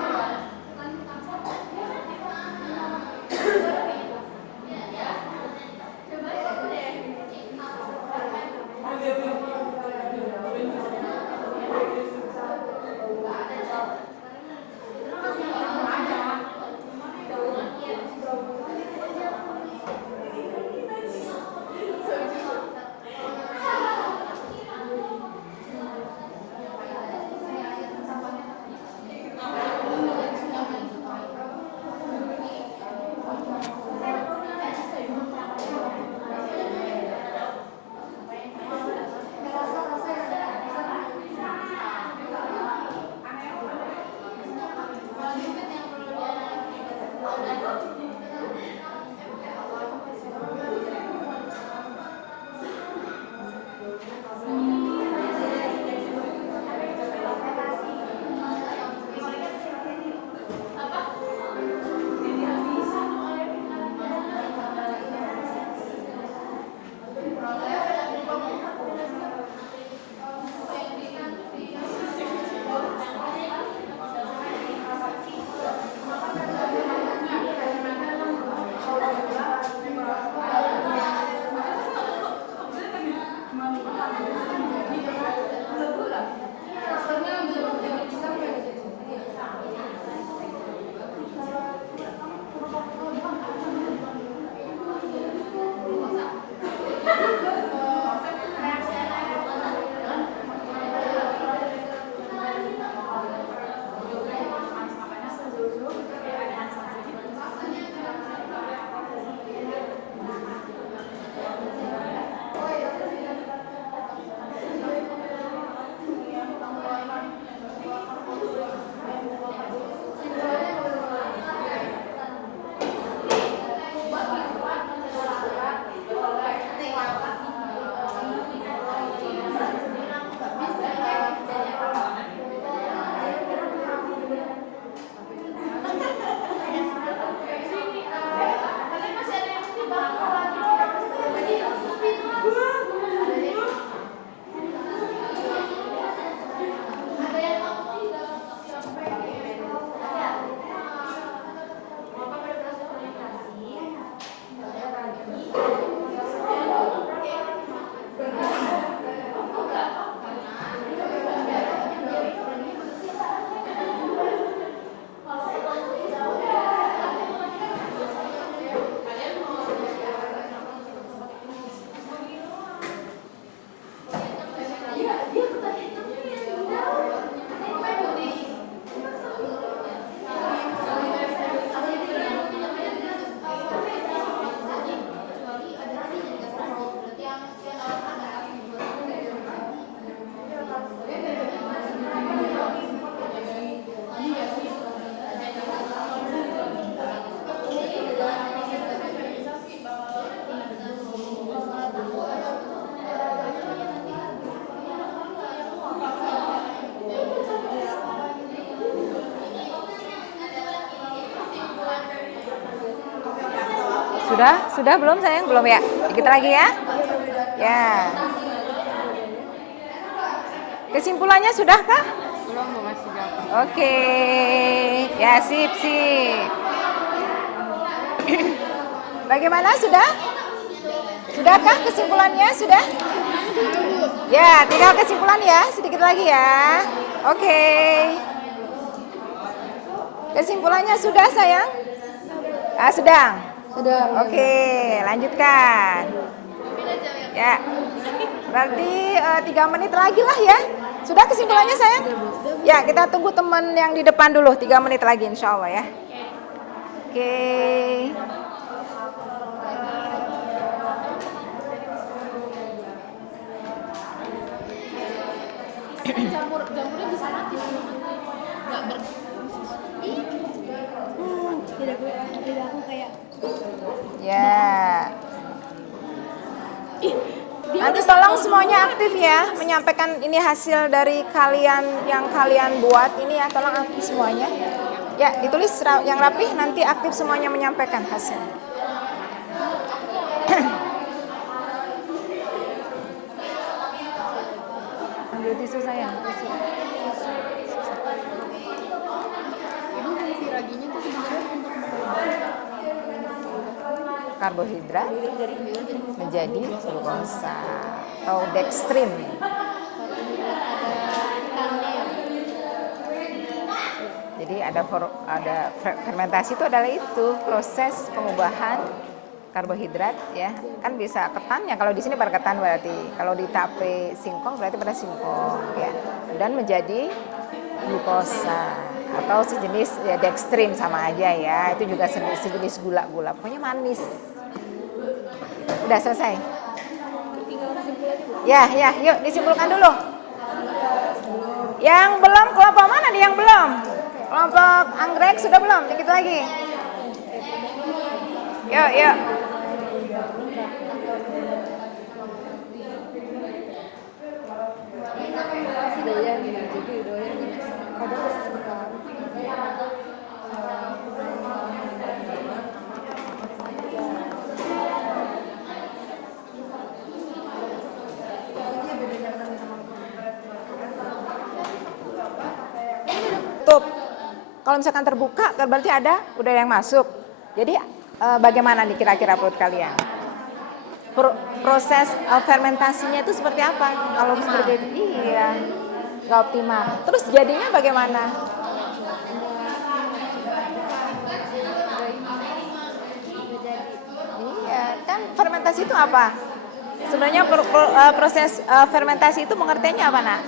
Sudah belum sayang? Belum ya? Kita lagi ya? Ya. Kesimpulannya sudahkah? Belum, masih jawab. Oke, ya sip. Bagaimana, sudah? Sudahkah kesimpulannya? Sudah? Ya, tinggal kesimpulan ya, sedikit lagi ya. Oke. Kesimpulannya sudah, sayang? Sedang? Sudah. Oke, lanjutkan. Ya, berarti 3 menit lagi lah ya. Sudah kesimpulannya, sayang? Ya, kita tunggu teman yang di depan dulu, 3 menit lagi insya Allah ya. Oke. Jamurnya bisa mati. Nggak ber... Tidak aku kayak... Ya. Nanti tolong semuanya aktif ya, menyampaikan ini hasil dari kalian yang kalian buat ini ya, tolong aktif semuanya. Ya, ditulis yang rapih, nanti aktif semuanya menyampaikan hasil. Ambil tisu sayang. Karbohidrat menjadi glukosa atau dextrin. Jadi ada fermentasi itu adalah itu proses pengubahan karbohidrat ya, kan bisa ketannya, kalau di sini pada ketan berarti, kalau di tape singkong berarti pada singkong ya, dan menjadi glukosa atau sejenis ya dextrin sama aja ya, itu juga sejenis gula-gula, pokoknya manis. Udah selesai? Ya, yuk disimpulkan dulu. Yang belum, kelompok mana nih yang belum? Kelompok anggrek sudah belum? Dikit lagi. Yuk. Tutup. Kalau misalkan terbuka berarti udah yang masuk. Jadi bagaimana nih kira-kira perut kalian? Proses fermentasinya itu seperti apa? Kalau seperti itu, iya, nggak optimal. Terus jadinya bagaimana? Iya, kan fermentasi itu apa? Sebenarnya proses fermentasi itu pengertiannya apa, Nak?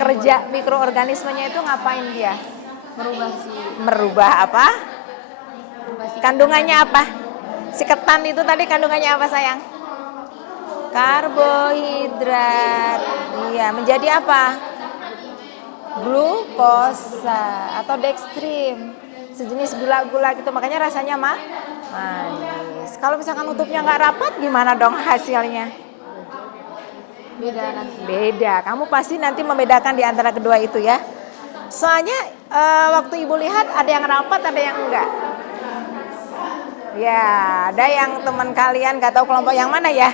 Kerja mikroorganismenya itu ngapain dia? Merubah apa? Kandungannya apa? Si ketan itu tadi kandungannya apa, sayang? Karbohidrat. Iya, menjadi apa? Glukosa atau dextrin. Sejenis gula-gula gitu, makanya rasanya manis. Kalau misalkan nutupnya nggak rapat, gimana dong hasilnya? Beda. Kamu pasti nanti membedakan di antara kedua itu ya. Soalnya waktu ibu lihat ada yang rapat, ada yang enggak. Ya, ada yang teman kalian nggak tahu kelompok yang mana ya.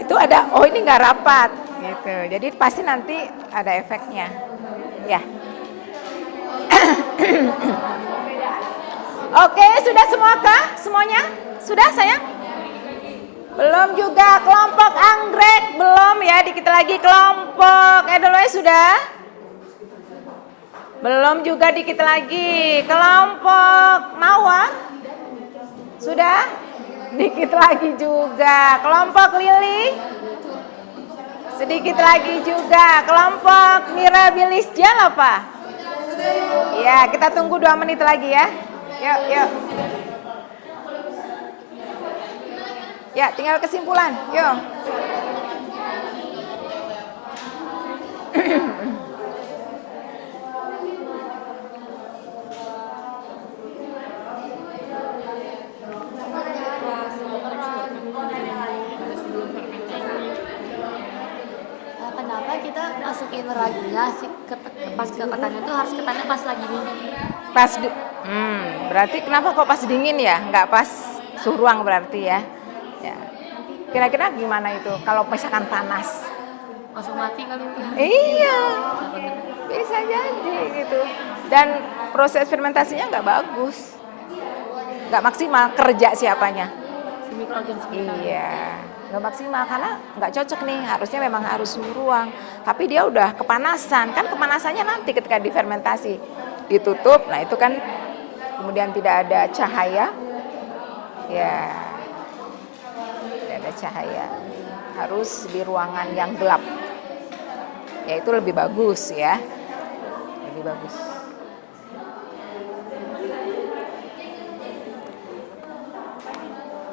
Itu ada, oh ini nggak rapat gitu. Jadi pasti nanti ada efeknya. Ya. Oke, sudah semuakah? Semuanya? Sudah, sayang? Belum juga kelompok anggrek, belum ya, dikit lagi kelompok edelweiss sudah? Belum juga, dikit lagi kelompok mawar? Sudah? Dikit lagi juga kelompok lili? Sedikit lagi juga kelompok mirabilis gel apa? Ya, kita tunggu 2 menit lagi ya. Yuk. Ya, tinggal kesimpulan. Yuk. Kenapa kita masukin raginya pas ke ketannya itu harus ketannya pas lagi dingin? Berarti kenapa kok pas dingin ya? Nggak pas suhu ruang berarti ya. Ya. Kira-kira gimana itu kalau misalkan panas? langsung mati kali. Iya, bisa jadi gitu. Dan proses fermentasinya nggak bagus, nggak maksimal. Kerja siapanya? Si mikroorganisme kita. Iya, nggak maksimal karena nggak cocok nih. Harusnya memang harus suhu ruang. Tapi dia udah kepanasan, kan kepanasannya nanti ketika difermentasi ditutup. Nah itu kan kemudian tidak ada cahaya, ya tidak ada cahaya. Harus di ruangan yang gelap. Ya itu lebih bagus ya, lebih bagus.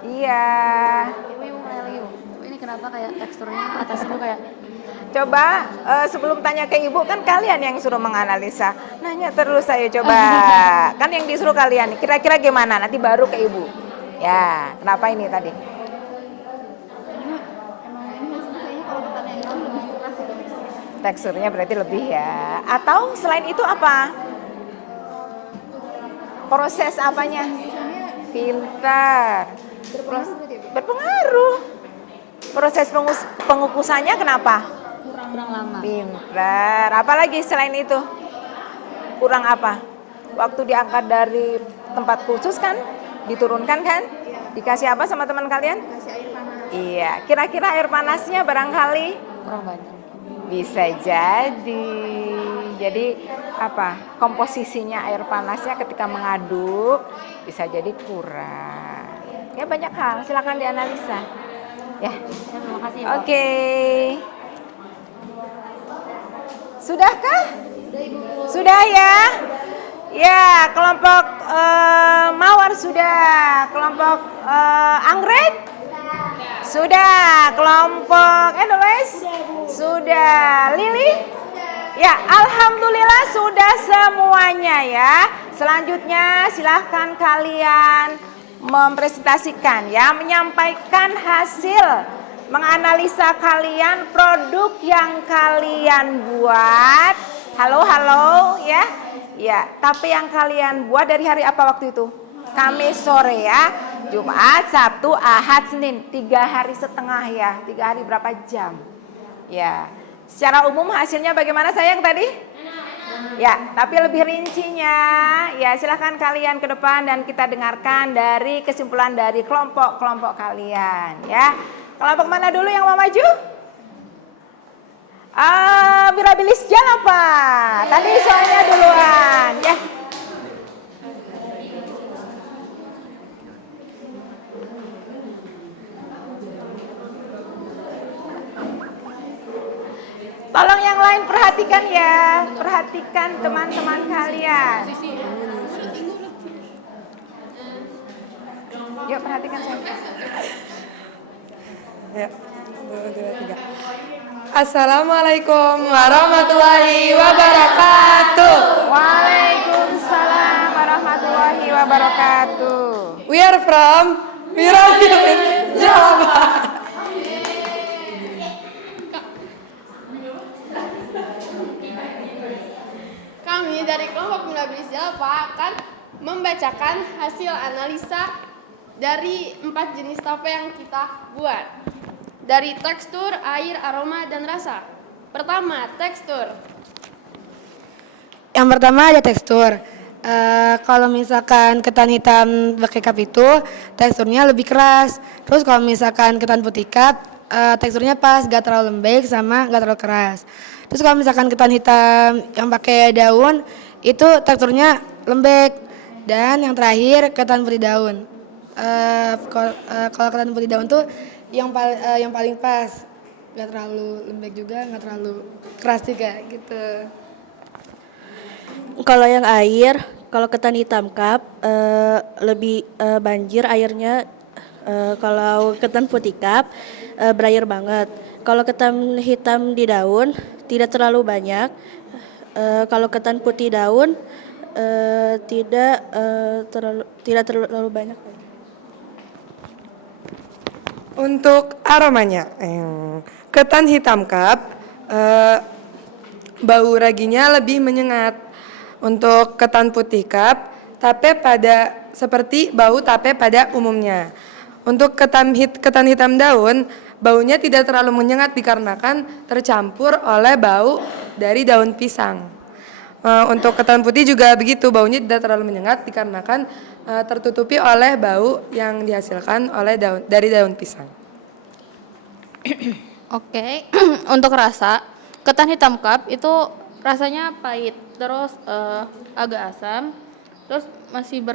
Iya. Ibu mau nanya lagi, Bu. Ini kenapa kayak teksturnya atas itu kayak Coba sebelum tanya ke ibu, kan kalian yang suruh menganalisa. Nanya terus saya coba. Kan yang disuruh kalian. Kira-kira gimana? Nanti baru ke ibu. Ya, kenapa ini tadi? Teksturnya berarti lebih ya. Atau selain itu apa? Proses apanya? Pintar. Berpengaruh. Proses pengukusannya kenapa? kurang lama. Pintar. Apalagi selain itu? Kurang apa? Waktu diangkat dari tempat khusus kan? Diturunkan kan? Dikasih apa sama teman kalian? Kasih air panas. Iya. Kira-kira air panasnya barangkali? Kurang banyak. Bisa jadi. Jadi apa? Komposisinya air panasnya ketika mengaduk bisa jadi kurang. Ya banyak hal. Silakan dianalisa. Ya. Terima kasih. Oke. Sudahkah? Sudah ya? Ya, kelompok Mawar sudah. Kelompok Anggrek? Sudah. Kelompok Edoles? Sudah. Lili? Ya, alhamdulillah sudah semuanya ya. Selanjutnya silahkan kalian mempresentasikan ya, menyampaikan hasil menganalisa kalian, produk yang kalian buat. Halo ya. Ya, tapi yang kalian buat dari hari apa waktu itu? Kamis sore ya. Jumat, Sabtu, Ahad, Senin. 3 hari setengah ya. 3 hari berapa jam? Ya. Secara umum hasilnya bagaimana sayang tadi? Ya, tapi lebih rincinya ya silahkan kalian ke depan dan kita dengarkan dari kesimpulan dari kelompok-kelompok kalian ya. Kelompok mana dulu yang mau maju? Mirabilis Janapa. Tadi soalnya duluan ya. Tolong yang lain perhatikan ya. Perhatikan teman-teman kalian. Yuk perhatikan saya. Ya, 1, 2, 3. Assalamualaikum warahmatullahi wabarakatuh. Waalaikumsalam warahmatullahi wabarakatuh. We are from Mirabilis Jawa. Kami dari kelompok Mirabilis Jalapa akan membacakan hasil analisa dari 4 jenis tape yang kita buat. Dari tekstur, air, aroma, dan rasa. Pertama, tekstur. Yang pertama ada tekstur. Kalau misalkan ketan hitam pakai cup itu teksturnya lebih keras. Terus kalau misalkan ketan putih cup teksturnya pas, gak terlalu lembek sama gak terlalu keras. Terus kalau misalkan ketan hitam yang pakai daun itu teksturnya lembek. Dan yang terakhir ketan putih daun. Kalau ketan putih daun tuh yang paling pas, gak terlalu lembek juga, gak terlalu keras juga gitu. Kalau yang air, kalau ketan hitam cup lebih banjir airnya. Kalau ketan putih cup berair banget. Kalau ketan hitam di daun tidak terlalu banyak. Kalau ketan putih daun tidak terlalu banyak. Untuk aromanya, ketan hitam cup bau raginya lebih menyengat. Untuk ketan putih cup, tape seperti bau tape pada umumnya. Untuk ketan hitam daun, baunya tidak terlalu menyengat dikarenakan tercampur oleh bau dari daun pisang. Untuk ketan putih juga begitu, baunya tidak terlalu menyengat dikarenakan tertutupi oleh bau yang dihasilkan dari daun pisang. Oke, untuk rasa, ketan hitam cup itu rasanya pahit, terus agak asam, terus masih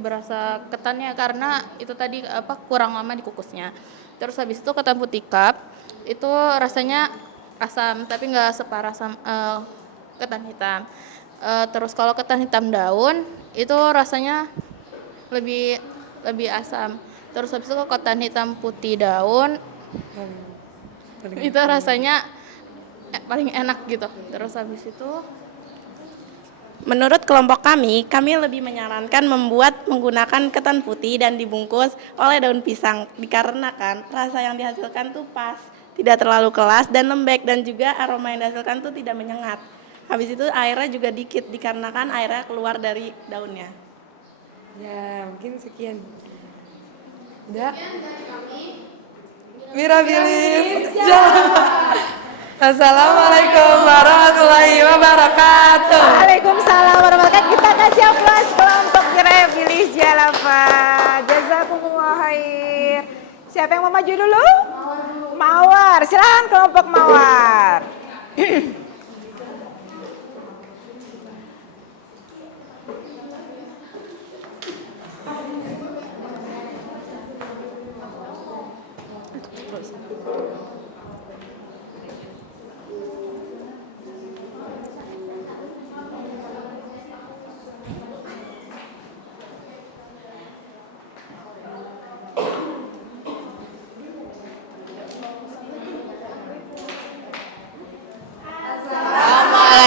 berasa ketannya karena itu tadi kurang lama dikukusnya. Terus habis itu ketan putih cup itu rasanya asam tapi nggak separah ketan hitam. Terus kalau ketan hitam daun itu rasanya lebih asam. Terus habis itu ketan hitam putih daun itu rasanya paling enak gitu. Terus habis itu Menurut kelompok kami lebih menyarankan menggunakan ketan putih dan dibungkus oleh daun pisang dikarenakan rasa yang dihasilkan tuh pas, tidak terlalu keras dan lembek, dan juga aroma yang dihasilkan tuh tidak menyengat. Habis itu airnya juga dikit dikarenakan airnya keluar dari daunnya. Ya, mungkin sekian. Udah? Mirabilis. Assalamualaikum warahmatullahi wabarakatuh. Waalaikumsalam warahmatullahi wabarakatuh. Kita kasih aplaus kelompok Mirabilis Jalafa. Jazakumullah khair. Siapa yang mau maju dulu? Mawar. Silakan kelompok Mawar.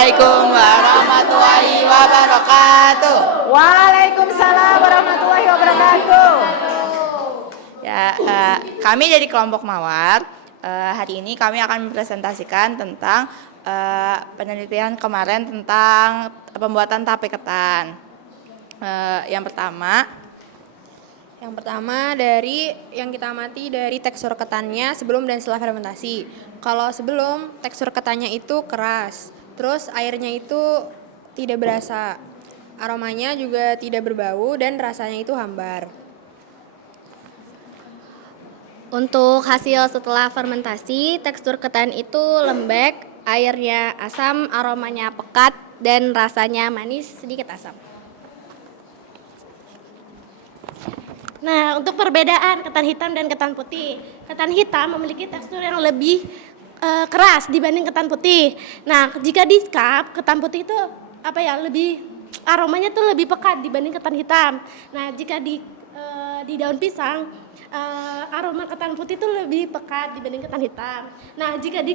Assalamualaikum warahmatullahi wabarakatuh. Waalaikumsalam warahmatullahi wabarakatuh. Ya, kami dari kelompok Mawar. Hari ini kami akan mempresentasikan tentang penelitian kemarin tentang pembuatan tape ketan. Yang pertama dari yang kita amati dari tekstur ketannya sebelum dan setelah fermentasi. Kalau sebelum tekstur ketannya itu keras, terus airnya itu tidak berasa, aromanya juga tidak berbau dan rasanya itu hambar. Untuk hasil setelah fermentasi, tekstur ketan itu lembek, airnya asam, aromanya pekat, dan rasanya manis sedikit asam. Nah, untuk perbedaan ketan hitam dan ketan putih. Ketan hitam memiliki tekstur yang lebih keras dibanding ketan putih. Nah, jika di cup, ketan putih itu aromanya tuh lebih pekat dibanding ketan hitam. Nah, jika di daun pisang, aroma ketan putih itu lebih pekat dibanding ketan hitam. Nah, jika di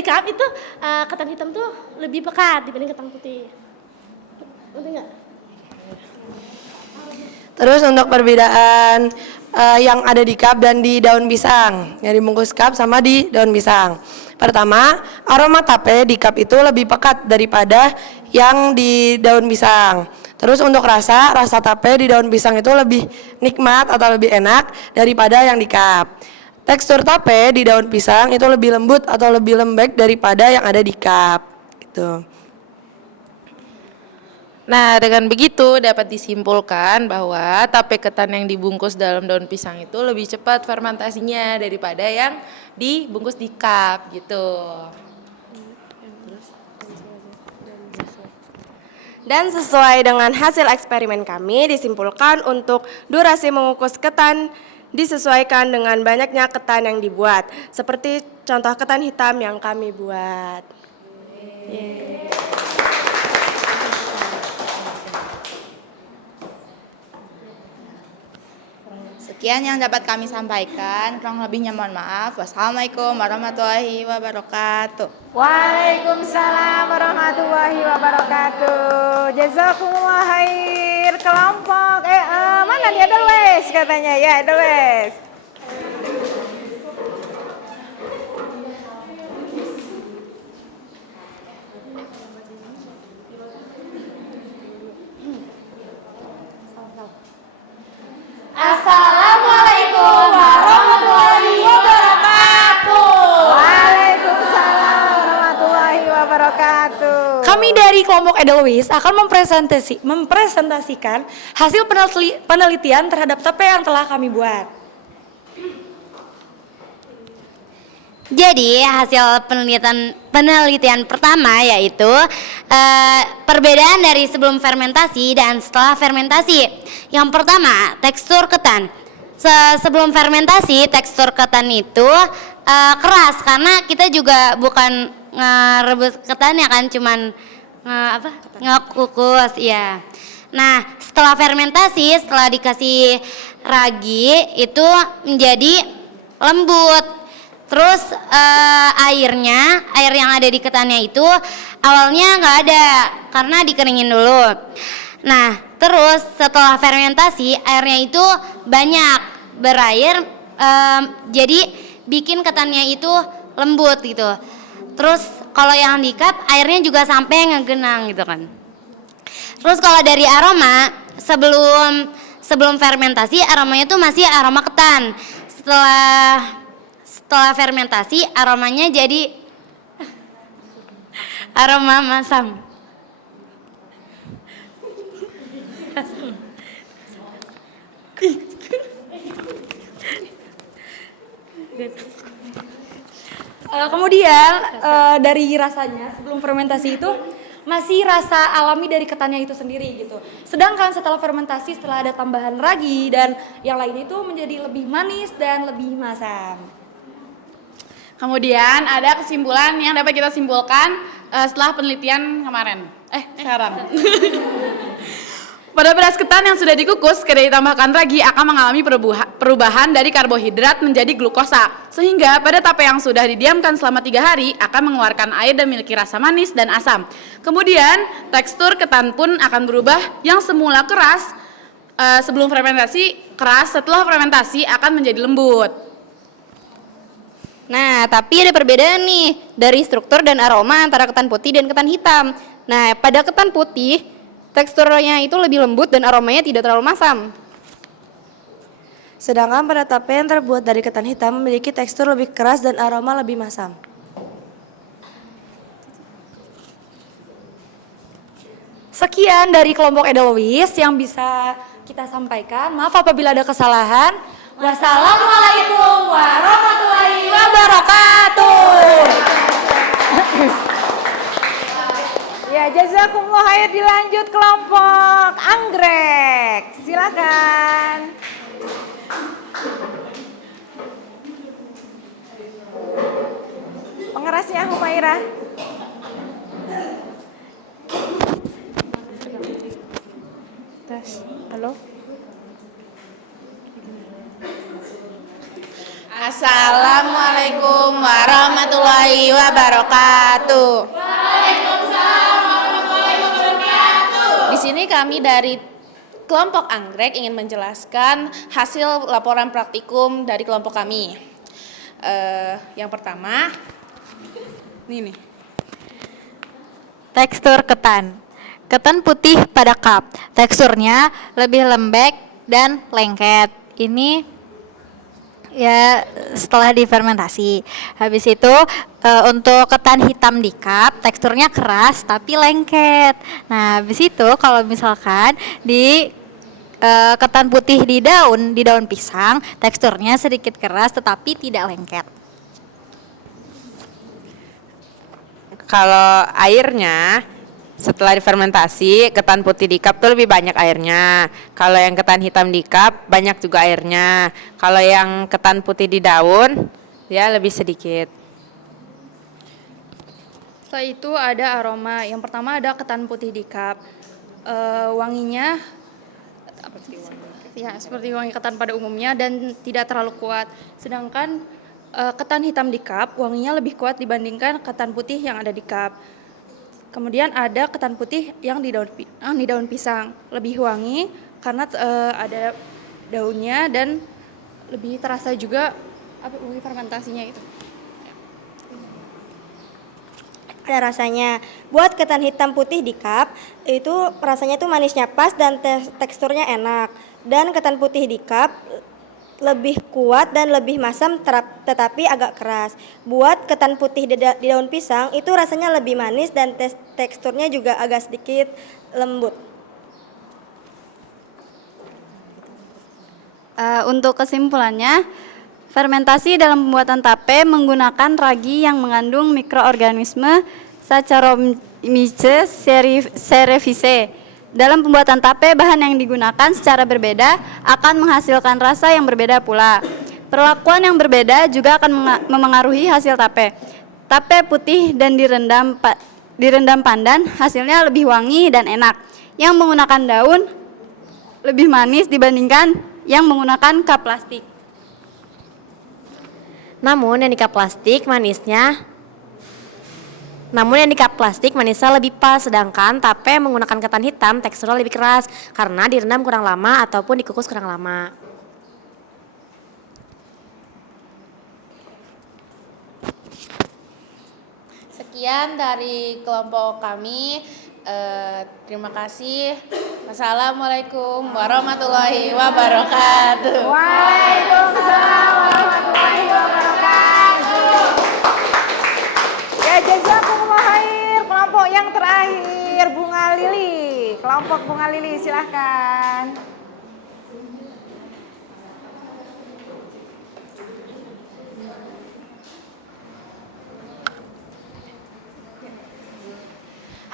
cup, itu ketan hitam tuh lebih pekat dibanding ketan putih. Ngerti nggak? Terus untuk perbedaan yang ada di cup dan di daun pisang, yang dibungkus cup sama di daun pisang. Pertama, aroma tape di cup itu lebih pekat daripada yang di daun pisang. Terus untuk rasa tape di daun pisang itu lebih nikmat atau lebih enak daripada yang di cup. Tekstur tape di daun pisang itu lebih lembut atau lebih lembek daripada yang ada di cup. Gitu. Nah, dengan begitu dapat disimpulkan bahwa tape ketan yang dibungkus dalam daun pisang itu lebih cepat fermentasinya daripada yang dibungkus di cup gitu. Dan sesuai dengan hasil eksperimen kami disimpulkan untuk durasi mengukus ketan disesuaikan dengan banyaknya ketan yang dibuat. Seperti contoh ketan hitam yang kami buat. Sekian yang dapat kami sampaikan, kurang lebihnya mohon maaf. Wassalamualaikum warahmatullahi wabarakatuh. Waalaikumsalam warahmatullahi wabarakatuh. Jazakumullah khair kelompok. Mana nih Edelweiss katanya ya, Edelweiss. Kami dari kelompok Edelweiss akan mempresentasikan hasil penelitian terhadap tape yang telah kami buat. Jadi hasil penelitian pertama yaitu perbedaan dari sebelum fermentasi dan setelah fermentasi. Yang pertama, tekstur ketan. Sebelum fermentasi tekstur ketan itu keras karena kita juga bukan ngerebus ketan ya kan, cuman ngekukus ya. Nah, setelah fermentasi, setelah dikasih ragi itu menjadi lembut. Terus air yang ada di ketannya itu awalnya nggak ada karena dikeringin dulu. Nah, terus setelah fermentasi airnya itu banyak berair, jadi bikin ketannya itu lembut gitu. Terus kalau yang di cup airnya juga sampai ngegenang gitu kan. Terus kalau dari aroma sebelum fermentasi aromanya tuh masih aroma ketan. Setelah fermentasi aromanya jadi aroma masam. Kemudian dari rasanya sebelum fermentasi itu masih rasa alami dari ketannya itu sendiri gitu. Sedangkan setelah fermentasi, setelah ada tambahan ragi dan yang lain itu menjadi lebih manis dan lebih masam. Kemudian ada kesimpulan yang dapat kita simpulkan setelah penelitian kemarin. Sekarang. Pada beras ketan yang sudah dikukus, ketika ditambahkan ragi akan mengalami perubahan dari karbohidrat menjadi glukosa. Sehingga pada tape yang sudah didiamkan selama 3 hari akan mengeluarkan air dan memiliki rasa manis dan asam. Kemudian tekstur ketan pun akan berubah, yang semula keras sebelum fermentasi, keras setelah fermentasi akan menjadi lembut. Nah, tapi ada perbedaan nih dari struktur dan aroma antara ketan putih dan ketan hitam. Nah, pada ketan putih, teksturnya itu lebih lembut dan aromanya tidak terlalu masam. Sedangkan pada tape yang terbuat dari ketan hitam memiliki tekstur lebih keras dan aroma lebih masam. Sekian dari kelompok Edelweiss yang bisa kita sampaikan. Maaf apabila ada kesalahan. Wassalamualaikum warahmatullahi wabarakatuh. Ya, jazakumullah khair. Dilanjut kelompok anggrek. Silakan. Pengerasnya Humairah. Tes. Halo. Assalamualaikum warahmatullahi wabarakatuh. Waalaikumsalam warahmatullahi wabarakatuh. Di sini kami dari kelompok anggrek ingin menjelaskan hasil laporan praktikum dari kelompok kami. Yang pertama, ini nih. Tekstur ketan. Ketan putih pada cup. Teksturnya lebih lembek dan lengket. Ini ya setelah difermentasi. Habis itu untuk ketan hitam di cup teksturnya keras tapi lengket. Nah, habis itu kalau misalkan di ketan putih di daun pisang teksturnya sedikit keras tetapi tidak lengket. Kalau airnya setelah difermentasi, ketan putih di cup tuh lebih banyak airnya. Kalau yang ketan hitam di cup banyak juga airnya. Kalau yang ketan putih di daun ya lebih sedikit. Setelah itu ada aroma. Yang pertama ada ketan putih di cup. Wanginya seperti wangi ketan pada umumnya dan tidak terlalu kuat. Sedangkan ketan hitam di cup wanginya lebih kuat dibandingkan ketan putih yang ada di cup. Kemudian ada ketan putih yang di daun pisang, lebih wangi karena ada daunnya dan lebih terasa juga wangi fermentasinya itu. Ada rasanya. Buat ketan hitam putih di cup itu rasanya tuh manisnya pas dan teksturnya enak. Dan ketan putih di cup lebih kuat dan lebih masam tetapi agak keras. Buat ketan putih di daun pisang itu rasanya lebih manis dan teksturnya juga agak sedikit lembut. Untuk kesimpulannya, fermentasi dalam pembuatan tape menggunakan ragi yang mengandung mikroorganisme Saccharomyces cerevisiae. Dalam pembuatan tape, bahan yang digunakan secara berbeda akan menghasilkan rasa yang berbeda pula. Perlakuan yang berbeda juga akan memengaruhi hasil tape. Tape putih dan direndam pandan hasilnya lebih wangi dan enak. Yang menggunakan daun lebih manis dibandingkan yang menggunakan cup plastik. Namun yang di cup plastik manisnya lebih pas, sedangkan tape menggunakan ketan hitam teksturnya lebih keras karena direndam kurang lama ataupun dikukus kurang lama. Sekian dari kelompok kami. Terima kasih. Wassalamualaikum warahmatullahi wabarakatuh. Waalaikumsalam warahmatullahi wabarakatuh. Ya, jazakumullah khair. Kelompok yang terakhir, Bunga Lili. Kelompok Bunga Lili, silahkan.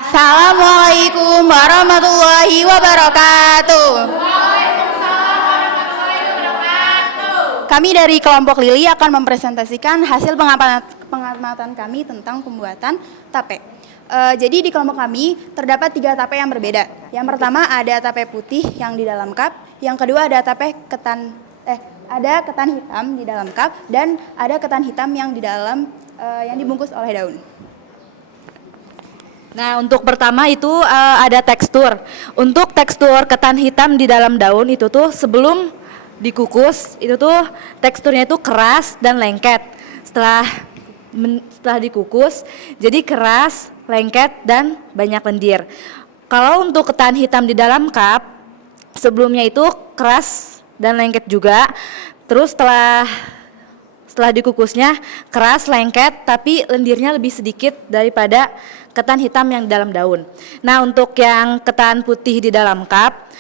Assalamualaikum warahmatullahi wabarakatuh. Kami dari kelompok Lili akan mempresentasikan hasil pengamatan kami tentang pembuatan tape. Jadi di kelompok kami terdapat 3 tape yang berbeda. Yang pertama ada tape putih yang di dalam cup, yang kedua ada ketan hitam di dalam cup, dan ada ketan hitam yang di dalam yang dibungkus oleh daun. Nah, untuk pertama itu ada tekstur. Untuk tekstur ketan hitam di dalam daun itu tuh sebelum dikukus itu tuh teksturnya itu keras dan lengket. Setelah dikukus jadi keras, lengket dan banyak lendir. Kalau untuk ketan hitam di dalam cup sebelumnya itu keras dan lengket juga. Terus setelah dikukusnya keras, lengket, tapi lendirnya lebih sedikit daripada ketan hitam yang di dalam daun. Nah, untuk yang ketan putih di dalam cup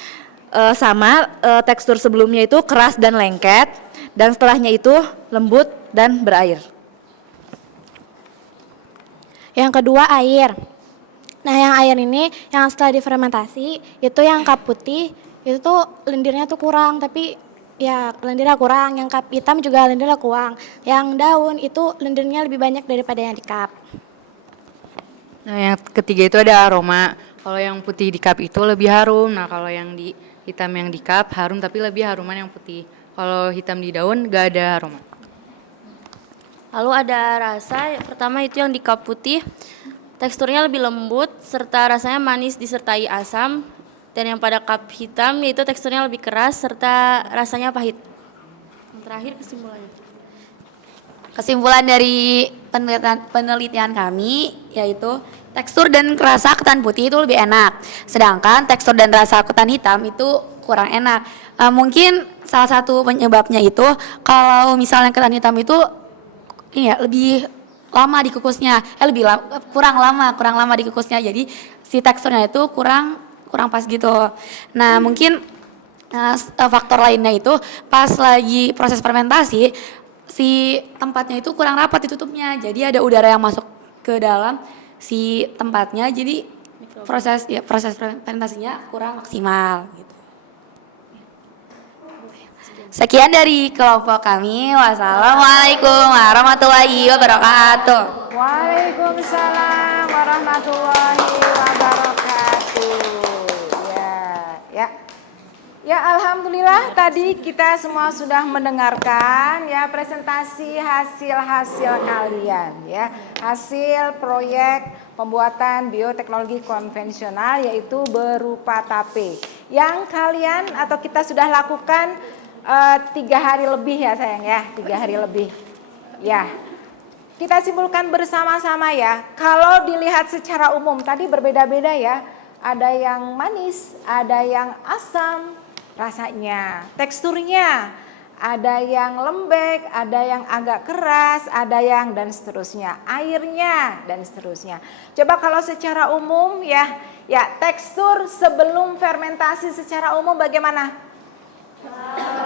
tekstur sebelumnya itu keras dan lengket, dan setelahnya itu lembut dan berair. Yang kedua air. Nah, yang air ini yang setelah difermentasi itu yang cup putih itu tuh lendirnya tuh kurang, tapi ya lendirnya kurang. Yang cup hitam juga lendirnya kurang. Yang daun itu lendirnya lebih banyak daripada yang di cup. Nah, yang ketiga itu ada aroma. Kalau yang putih di cup itu lebih harum. Nah, kalau yang di hitam yang di cup harum tapi lebih haruman yang putih. Kalau hitam di daun gak ada aroma. Lalu ada rasa, yang pertama itu yang di cup putih, teksturnya lebih lembut serta rasanya manis disertai asam. Dan yang pada cup hitam yaitu teksturnya lebih keras serta rasanya pahit. Yang terakhir kesimpulannya. Kesimpulan dari penelitian kami yaitu tekstur dan rasa ketan putih itu lebih enak, sedangkan tekstur dan rasa ketan hitam itu kurang enak. Mungkin salah satu penyebabnya itu kalau misalnya ketan hitam itu lebih lama dikukusnya, kurang lama dikukusnya, jadi si teksturnya itu kurang pas gitu. Nah, mungkin faktor lainnya itu pas lagi proses fermentasi si tempatnya itu kurang rapat ditutupnya, jadi ada udara yang masuk ke dalam si tempatnya, jadi proses fermentasinya kurang maksimal gitu. Sekian dari kelompok kami. Wassalamualaikum warahmatullahi wabarakatuh. Waalaikumsalam warahmatullahi wabarakatuh. Ya, alhamdulillah tadi kita semua sudah mendengarkan ya presentasi hasil-hasil kalian ya. Hasil proyek pembuatan bioteknologi konvensional yaitu berupa tape. Yang kalian atau kita sudah lakukan 3 hari lebih ya sayang ya, 3 hari lebih. Ya. Kita simpulkan bersama-sama ya. Kalau dilihat secara umum tadi berbeda-beda ya. Ada yang manis, ada yang asam rasanya, teksturnya, ada yang lembek, ada yang agak keras, ada yang dan seterusnya. Airnya dan seterusnya. Coba kalau secara umum ya tekstur sebelum fermentasi secara umum bagaimana?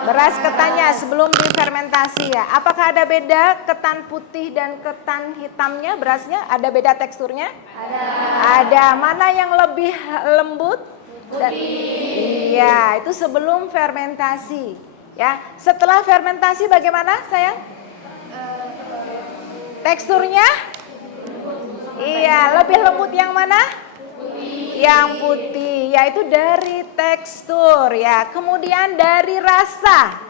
Beras ketannya sebelum difermentasi ya. Apakah ada beda ketan putih dan ketan hitamnya berasnya? Ada beda teksturnya? Ada. Mana yang lebih lembut? Putih. Iya, itu sebelum fermentasi. Ya, setelah fermentasi bagaimana sayang? Teksturnya? Iya, lebih lembut yang mana? Yang putih, yaitu dari tekstur ya. Kemudian dari rasa.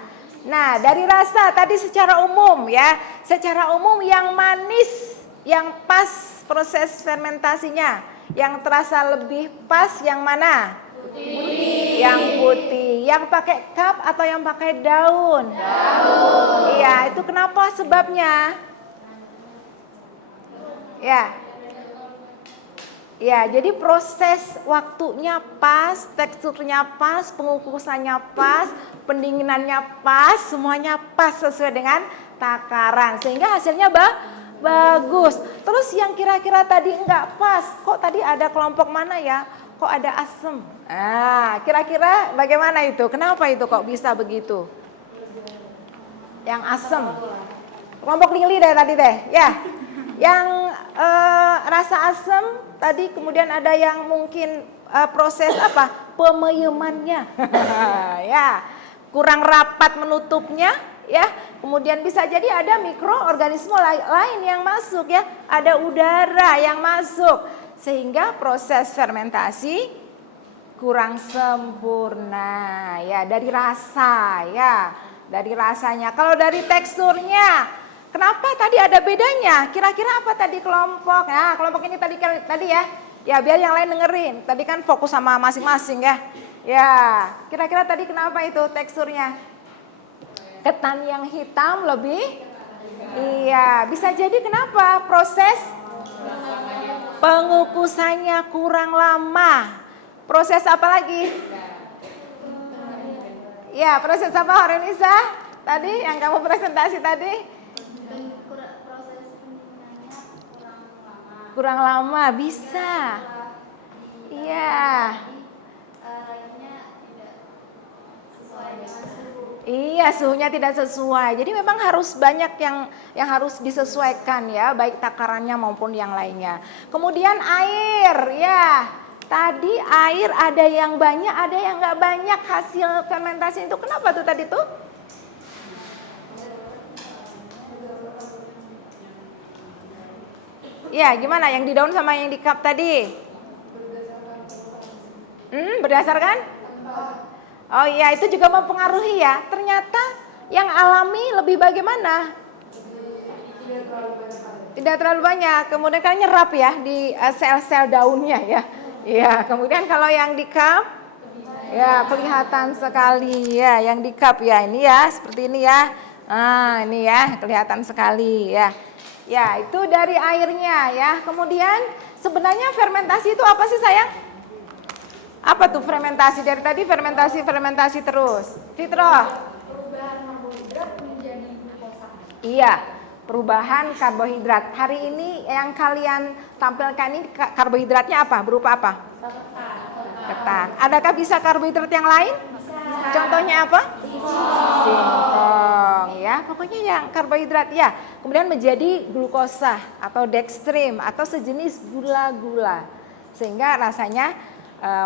Nah, dari rasa tadi secara umum ya. Secara umum yang manis, yang pas proses fermentasinya. Yang terasa lebih pas yang mana? Putih. Yang putih. Yang pakai cup atau yang pakai daun? Daun. Iya, itu kenapa sebabnya? Ya. Ya, jadi proses waktunya pas, teksturnya pas, pengukusannya pas, pendinginannya pas, semuanya pas sesuai dengan takaran. Sehingga hasilnya bagus. Terus yang kira-kira tadi enggak pas, kok tadi ada kelompok mana ya? Kok ada asam? Nah, kira-kira bagaimana itu? Kenapa itu kok bisa begitu? Yang asam. Kelompok lili deh tadi deh, ya. Yang rasa asam tadi kemudian ada yang mungkin proses apa? Pemeyemannya. Ya. Kurang rapat menutupnya, ya. Kemudian bisa jadi ada mikroorganisme lain yang masuk ya. Ada udara yang masuk sehingga proses fermentasi kurang sempurna ya dari rasa ya. Dari rasanya. Kalau dari teksturnya, kenapa tadi ada bedanya? Kira-kira apa tadi kelompok? Nah, kelompok ini tadi ya. Ya, biar yang lain dengerin. Tadi kan fokus sama masing-masing ya. Ya, kira-kira tadi kenapa itu teksturnya? Ketan yang hitam lebih? Iya, bisa jadi kenapa? Proses pengukusannya kurang lama. Proses apa lagi? Ya, proses apa Horenisa? Tadi yang kamu presentasi tadi? Kurang lama, bisa. Iya. Iya, suhunya tidak sesuai. Jadi memang harus banyak yang harus disesuaikan ya, baik takarannya maupun yang lainnya. Kemudian air, ya. Tadi air ada yang banyak, ada yang nggak banyak hasil fermentasi itu. Kenapa tuh tadi tuh? Ya, gimana yang di daun sama yang di cup tadi? Berdasarkan? Oh iya, itu juga mempengaruhi ya. Ternyata yang alami lebih bagaimana? Tidak terlalu banyak. Kemudian kan nyerap ya di sel-sel daunnya ya. Iya, kemudian kalau yang di cup ya kelihatan sekali ya, yang di cup ya ini ya, seperti ini ya. Nah, ini ya kelihatan sekali ya. Ya, itu dari airnya ya. Kemudian sebenarnya fermentasi itu apa sih sayang? Apa tuh fermentasi? Dari tadi fermentasi terus. Fitroh. Perubahan karbohidrat menjadi glukosa. Iya, perubahan karbohidrat. Hari ini yang kalian tampilkan ini karbohidratnya apa? Berupa apa? Ketan. Adakah bisa karbohidrat yang lain? Bisa. Contohnya apa? Singkong ya. Pokoknya yang karbohidrat ya. Kemudian menjadi glukosa atau dextrim atau sejenis gula-gula. Sehingga rasanya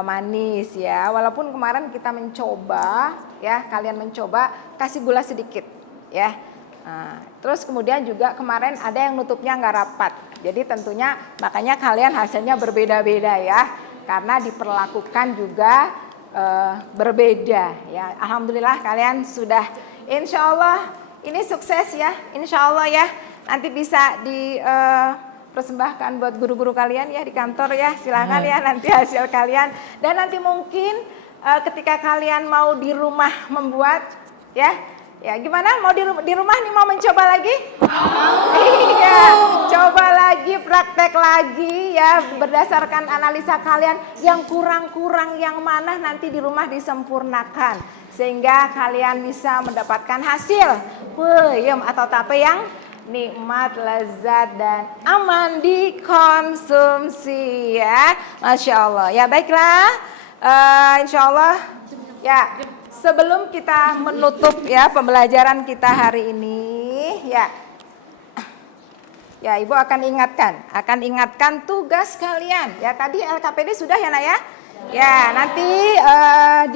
manis ya. Walaupun kemarin kita mencoba ya, kalian mencoba kasih gula sedikit ya. Nah, terus kemudian juga kemarin ada yang nutupnya nggak rapat. Jadi tentunya makanya kalian hasilnya berbeda-beda ya. Karena diperlakukan juga berbeda ya. Alhamdulillah kalian sudah, insya Allah ini sukses ya. Insya Allah ya. Nanti bisa persembahkan buat guru-guru kalian ya di kantor ya, silahkan ya nanti hasil kalian. Dan nanti mungkin ketika kalian mau di rumah membuat ya, Ya, gimana? Mau di rumah nih mau mencoba lagi? Iya, coba lagi, praktek lagi ya berdasarkan analisa kalian yang kurang-kurang yang mana nanti di rumah disempurnakan sehingga kalian bisa mendapatkan hasil peyem atau tape yang nikmat, lezat dan aman dikonsumsi ya. Masya Allah. Ya baiklah, insya Allah ya. Sebelum kita menutup ya pembelajaran kita hari ini ya Ibu akan ingatkan tugas kalian. Ya tadi LKPD sudah ya Nak ya? Ya nanti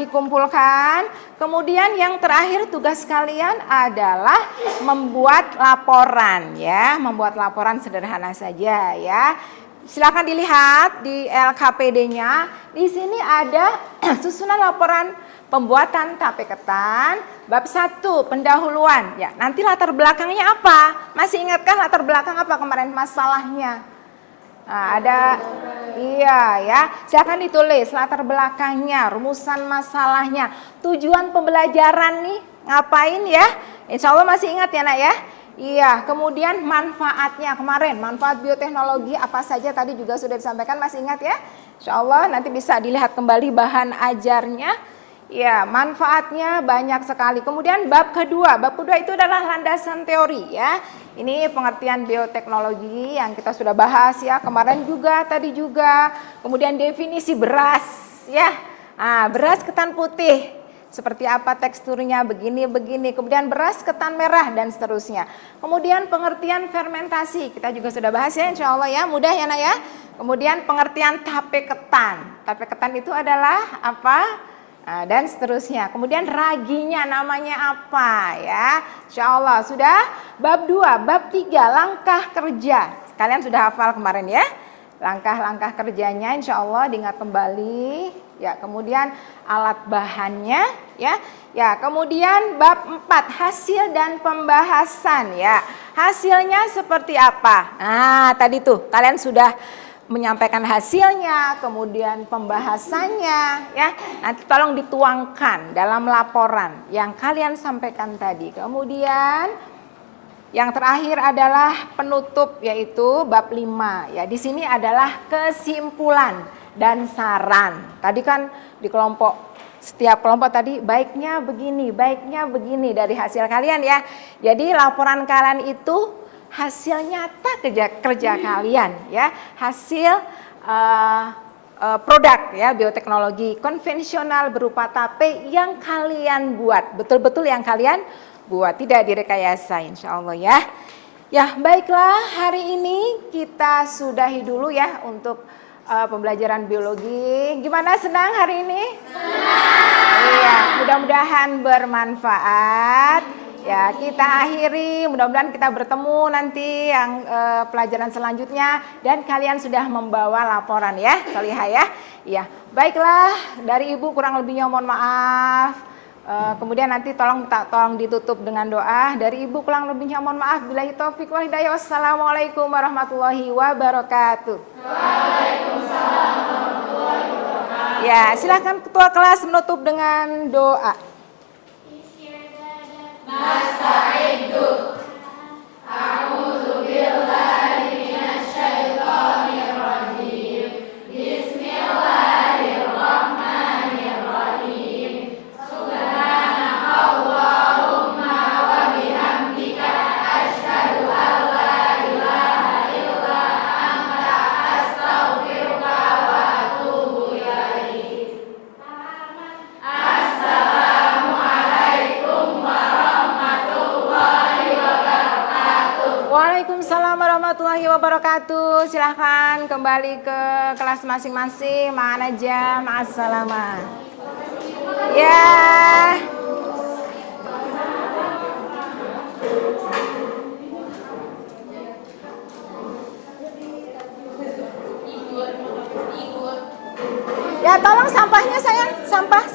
dikumpulkan. Kemudian yang terakhir tugas kalian adalah membuat laporan ya, membuat laporan sederhana saja ya. Silakan dilihat di LKPD-nya. Di sini ada susunan laporan pembuatan tape ketan bab 1 pendahuluan ya. Nanti latar belakangnya apa? Masih ingatkah latar belakang apa kemarin masalahnya? Nah, ada iya ya. Silakan ditulis latar belakangnya, rumusan masalahnya, tujuan pembelajaran nih ngapain ya? Insya Allah masih ingat ya Nak ya? Iya, kemudian manfaatnya kemarin, manfaat bioteknologi apa saja tadi juga sudah disampaikan, masih ingat ya? Insya Allah nanti bisa dilihat kembali bahan ajarnya. Ya, manfaatnya banyak sekali. Kemudian bab kedua itu adalah landasan teori ya. Ini pengertian bioteknologi yang kita sudah bahas ya kemarin juga, tadi juga. Kemudian definisi beras ya. Nah, beras ketan putih seperti apa teksturnya, begini. Kemudian beras ketan merah dan seterusnya. Kemudian pengertian fermentasi kita juga sudah bahas ya, insya Allah ya, mudah ya Nak ya. Kemudian pengertian tape ketan. Tape ketan itu adalah apa? Nah, dan seterusnya. Kemudian raginya namanya apa ya? Insya Allah sudah. Bab 2, bab 3 langkah kerja. Kalian sudah hafal kemarin ya? Langkah-langkah kerjanya insya Allah diingat kembali. Ya, kemudian alat bahannya ya. Ya, kemudian bab 4 hasil dan pembahasan ya. Hasilnya seperti apa? Nah, tadi tuh kalian sudah menyampaikan hasilnya, kemudian pembahasannya ya. Nanti tolong dituangkan dalam laporan yang kalian sampaikan tadi. Kemudian yang terakhir adalah penutup yaitu bab 5 ya. Di sini adalah kesimpulan dan saran. Tadi kan di setiap kelompok tadi baiknya begini dari hasil kalian ya. Jadi laporan kalian itu hasil nyata kerja kalian ya, hasil produk ya bioteknologi konvensional berupa tape yang kalian buat, betul-betul yang kalian buat, tidak direkayasa insya Allah ya. Ya baiklah, hari ini kita sudahi dulu ya untuk pembelajaran biologi. Gimana, senang hari ini? Senang. Iya, mudah-mudahan bermanfaat. Ya, kita akhiri, mudah-mudahan kita bertemu nanti yang pelajaran selanjutnya dan kalian sudah membawa laporan ya, Solihah ya. Iya, baiklah, dari Ibu kurang lebihnya mohon maaf. Kemudian nanti tolong ditutup dengan doa. Dari Ibu kurang lebihnya mohon maaf. Billahi taufik wal hidayah. Wassalamualaikum warahmatullahi wabarakatuh. Waalaikumsalam warahmatullahi wabarakatuh. Ya, silakan ketua kelas menutup dengan doa. Nasta'iddu. A'udzu billahi minasyaitonir rajim. Bismillahirrahmanirrahim. Subhanakallahumma wa bihamdika asyhadu an la ilaha illa anta astaghfiruka wa atubu ilaik. Assalamualaikum Waalaikumsalam warahmatullahi wabarakatuh. Silahkan kembali ke kelas masing-masing. Ma'an aja, ma'assalamah. Ya. Ya tolong sampahnya sayang, sampah.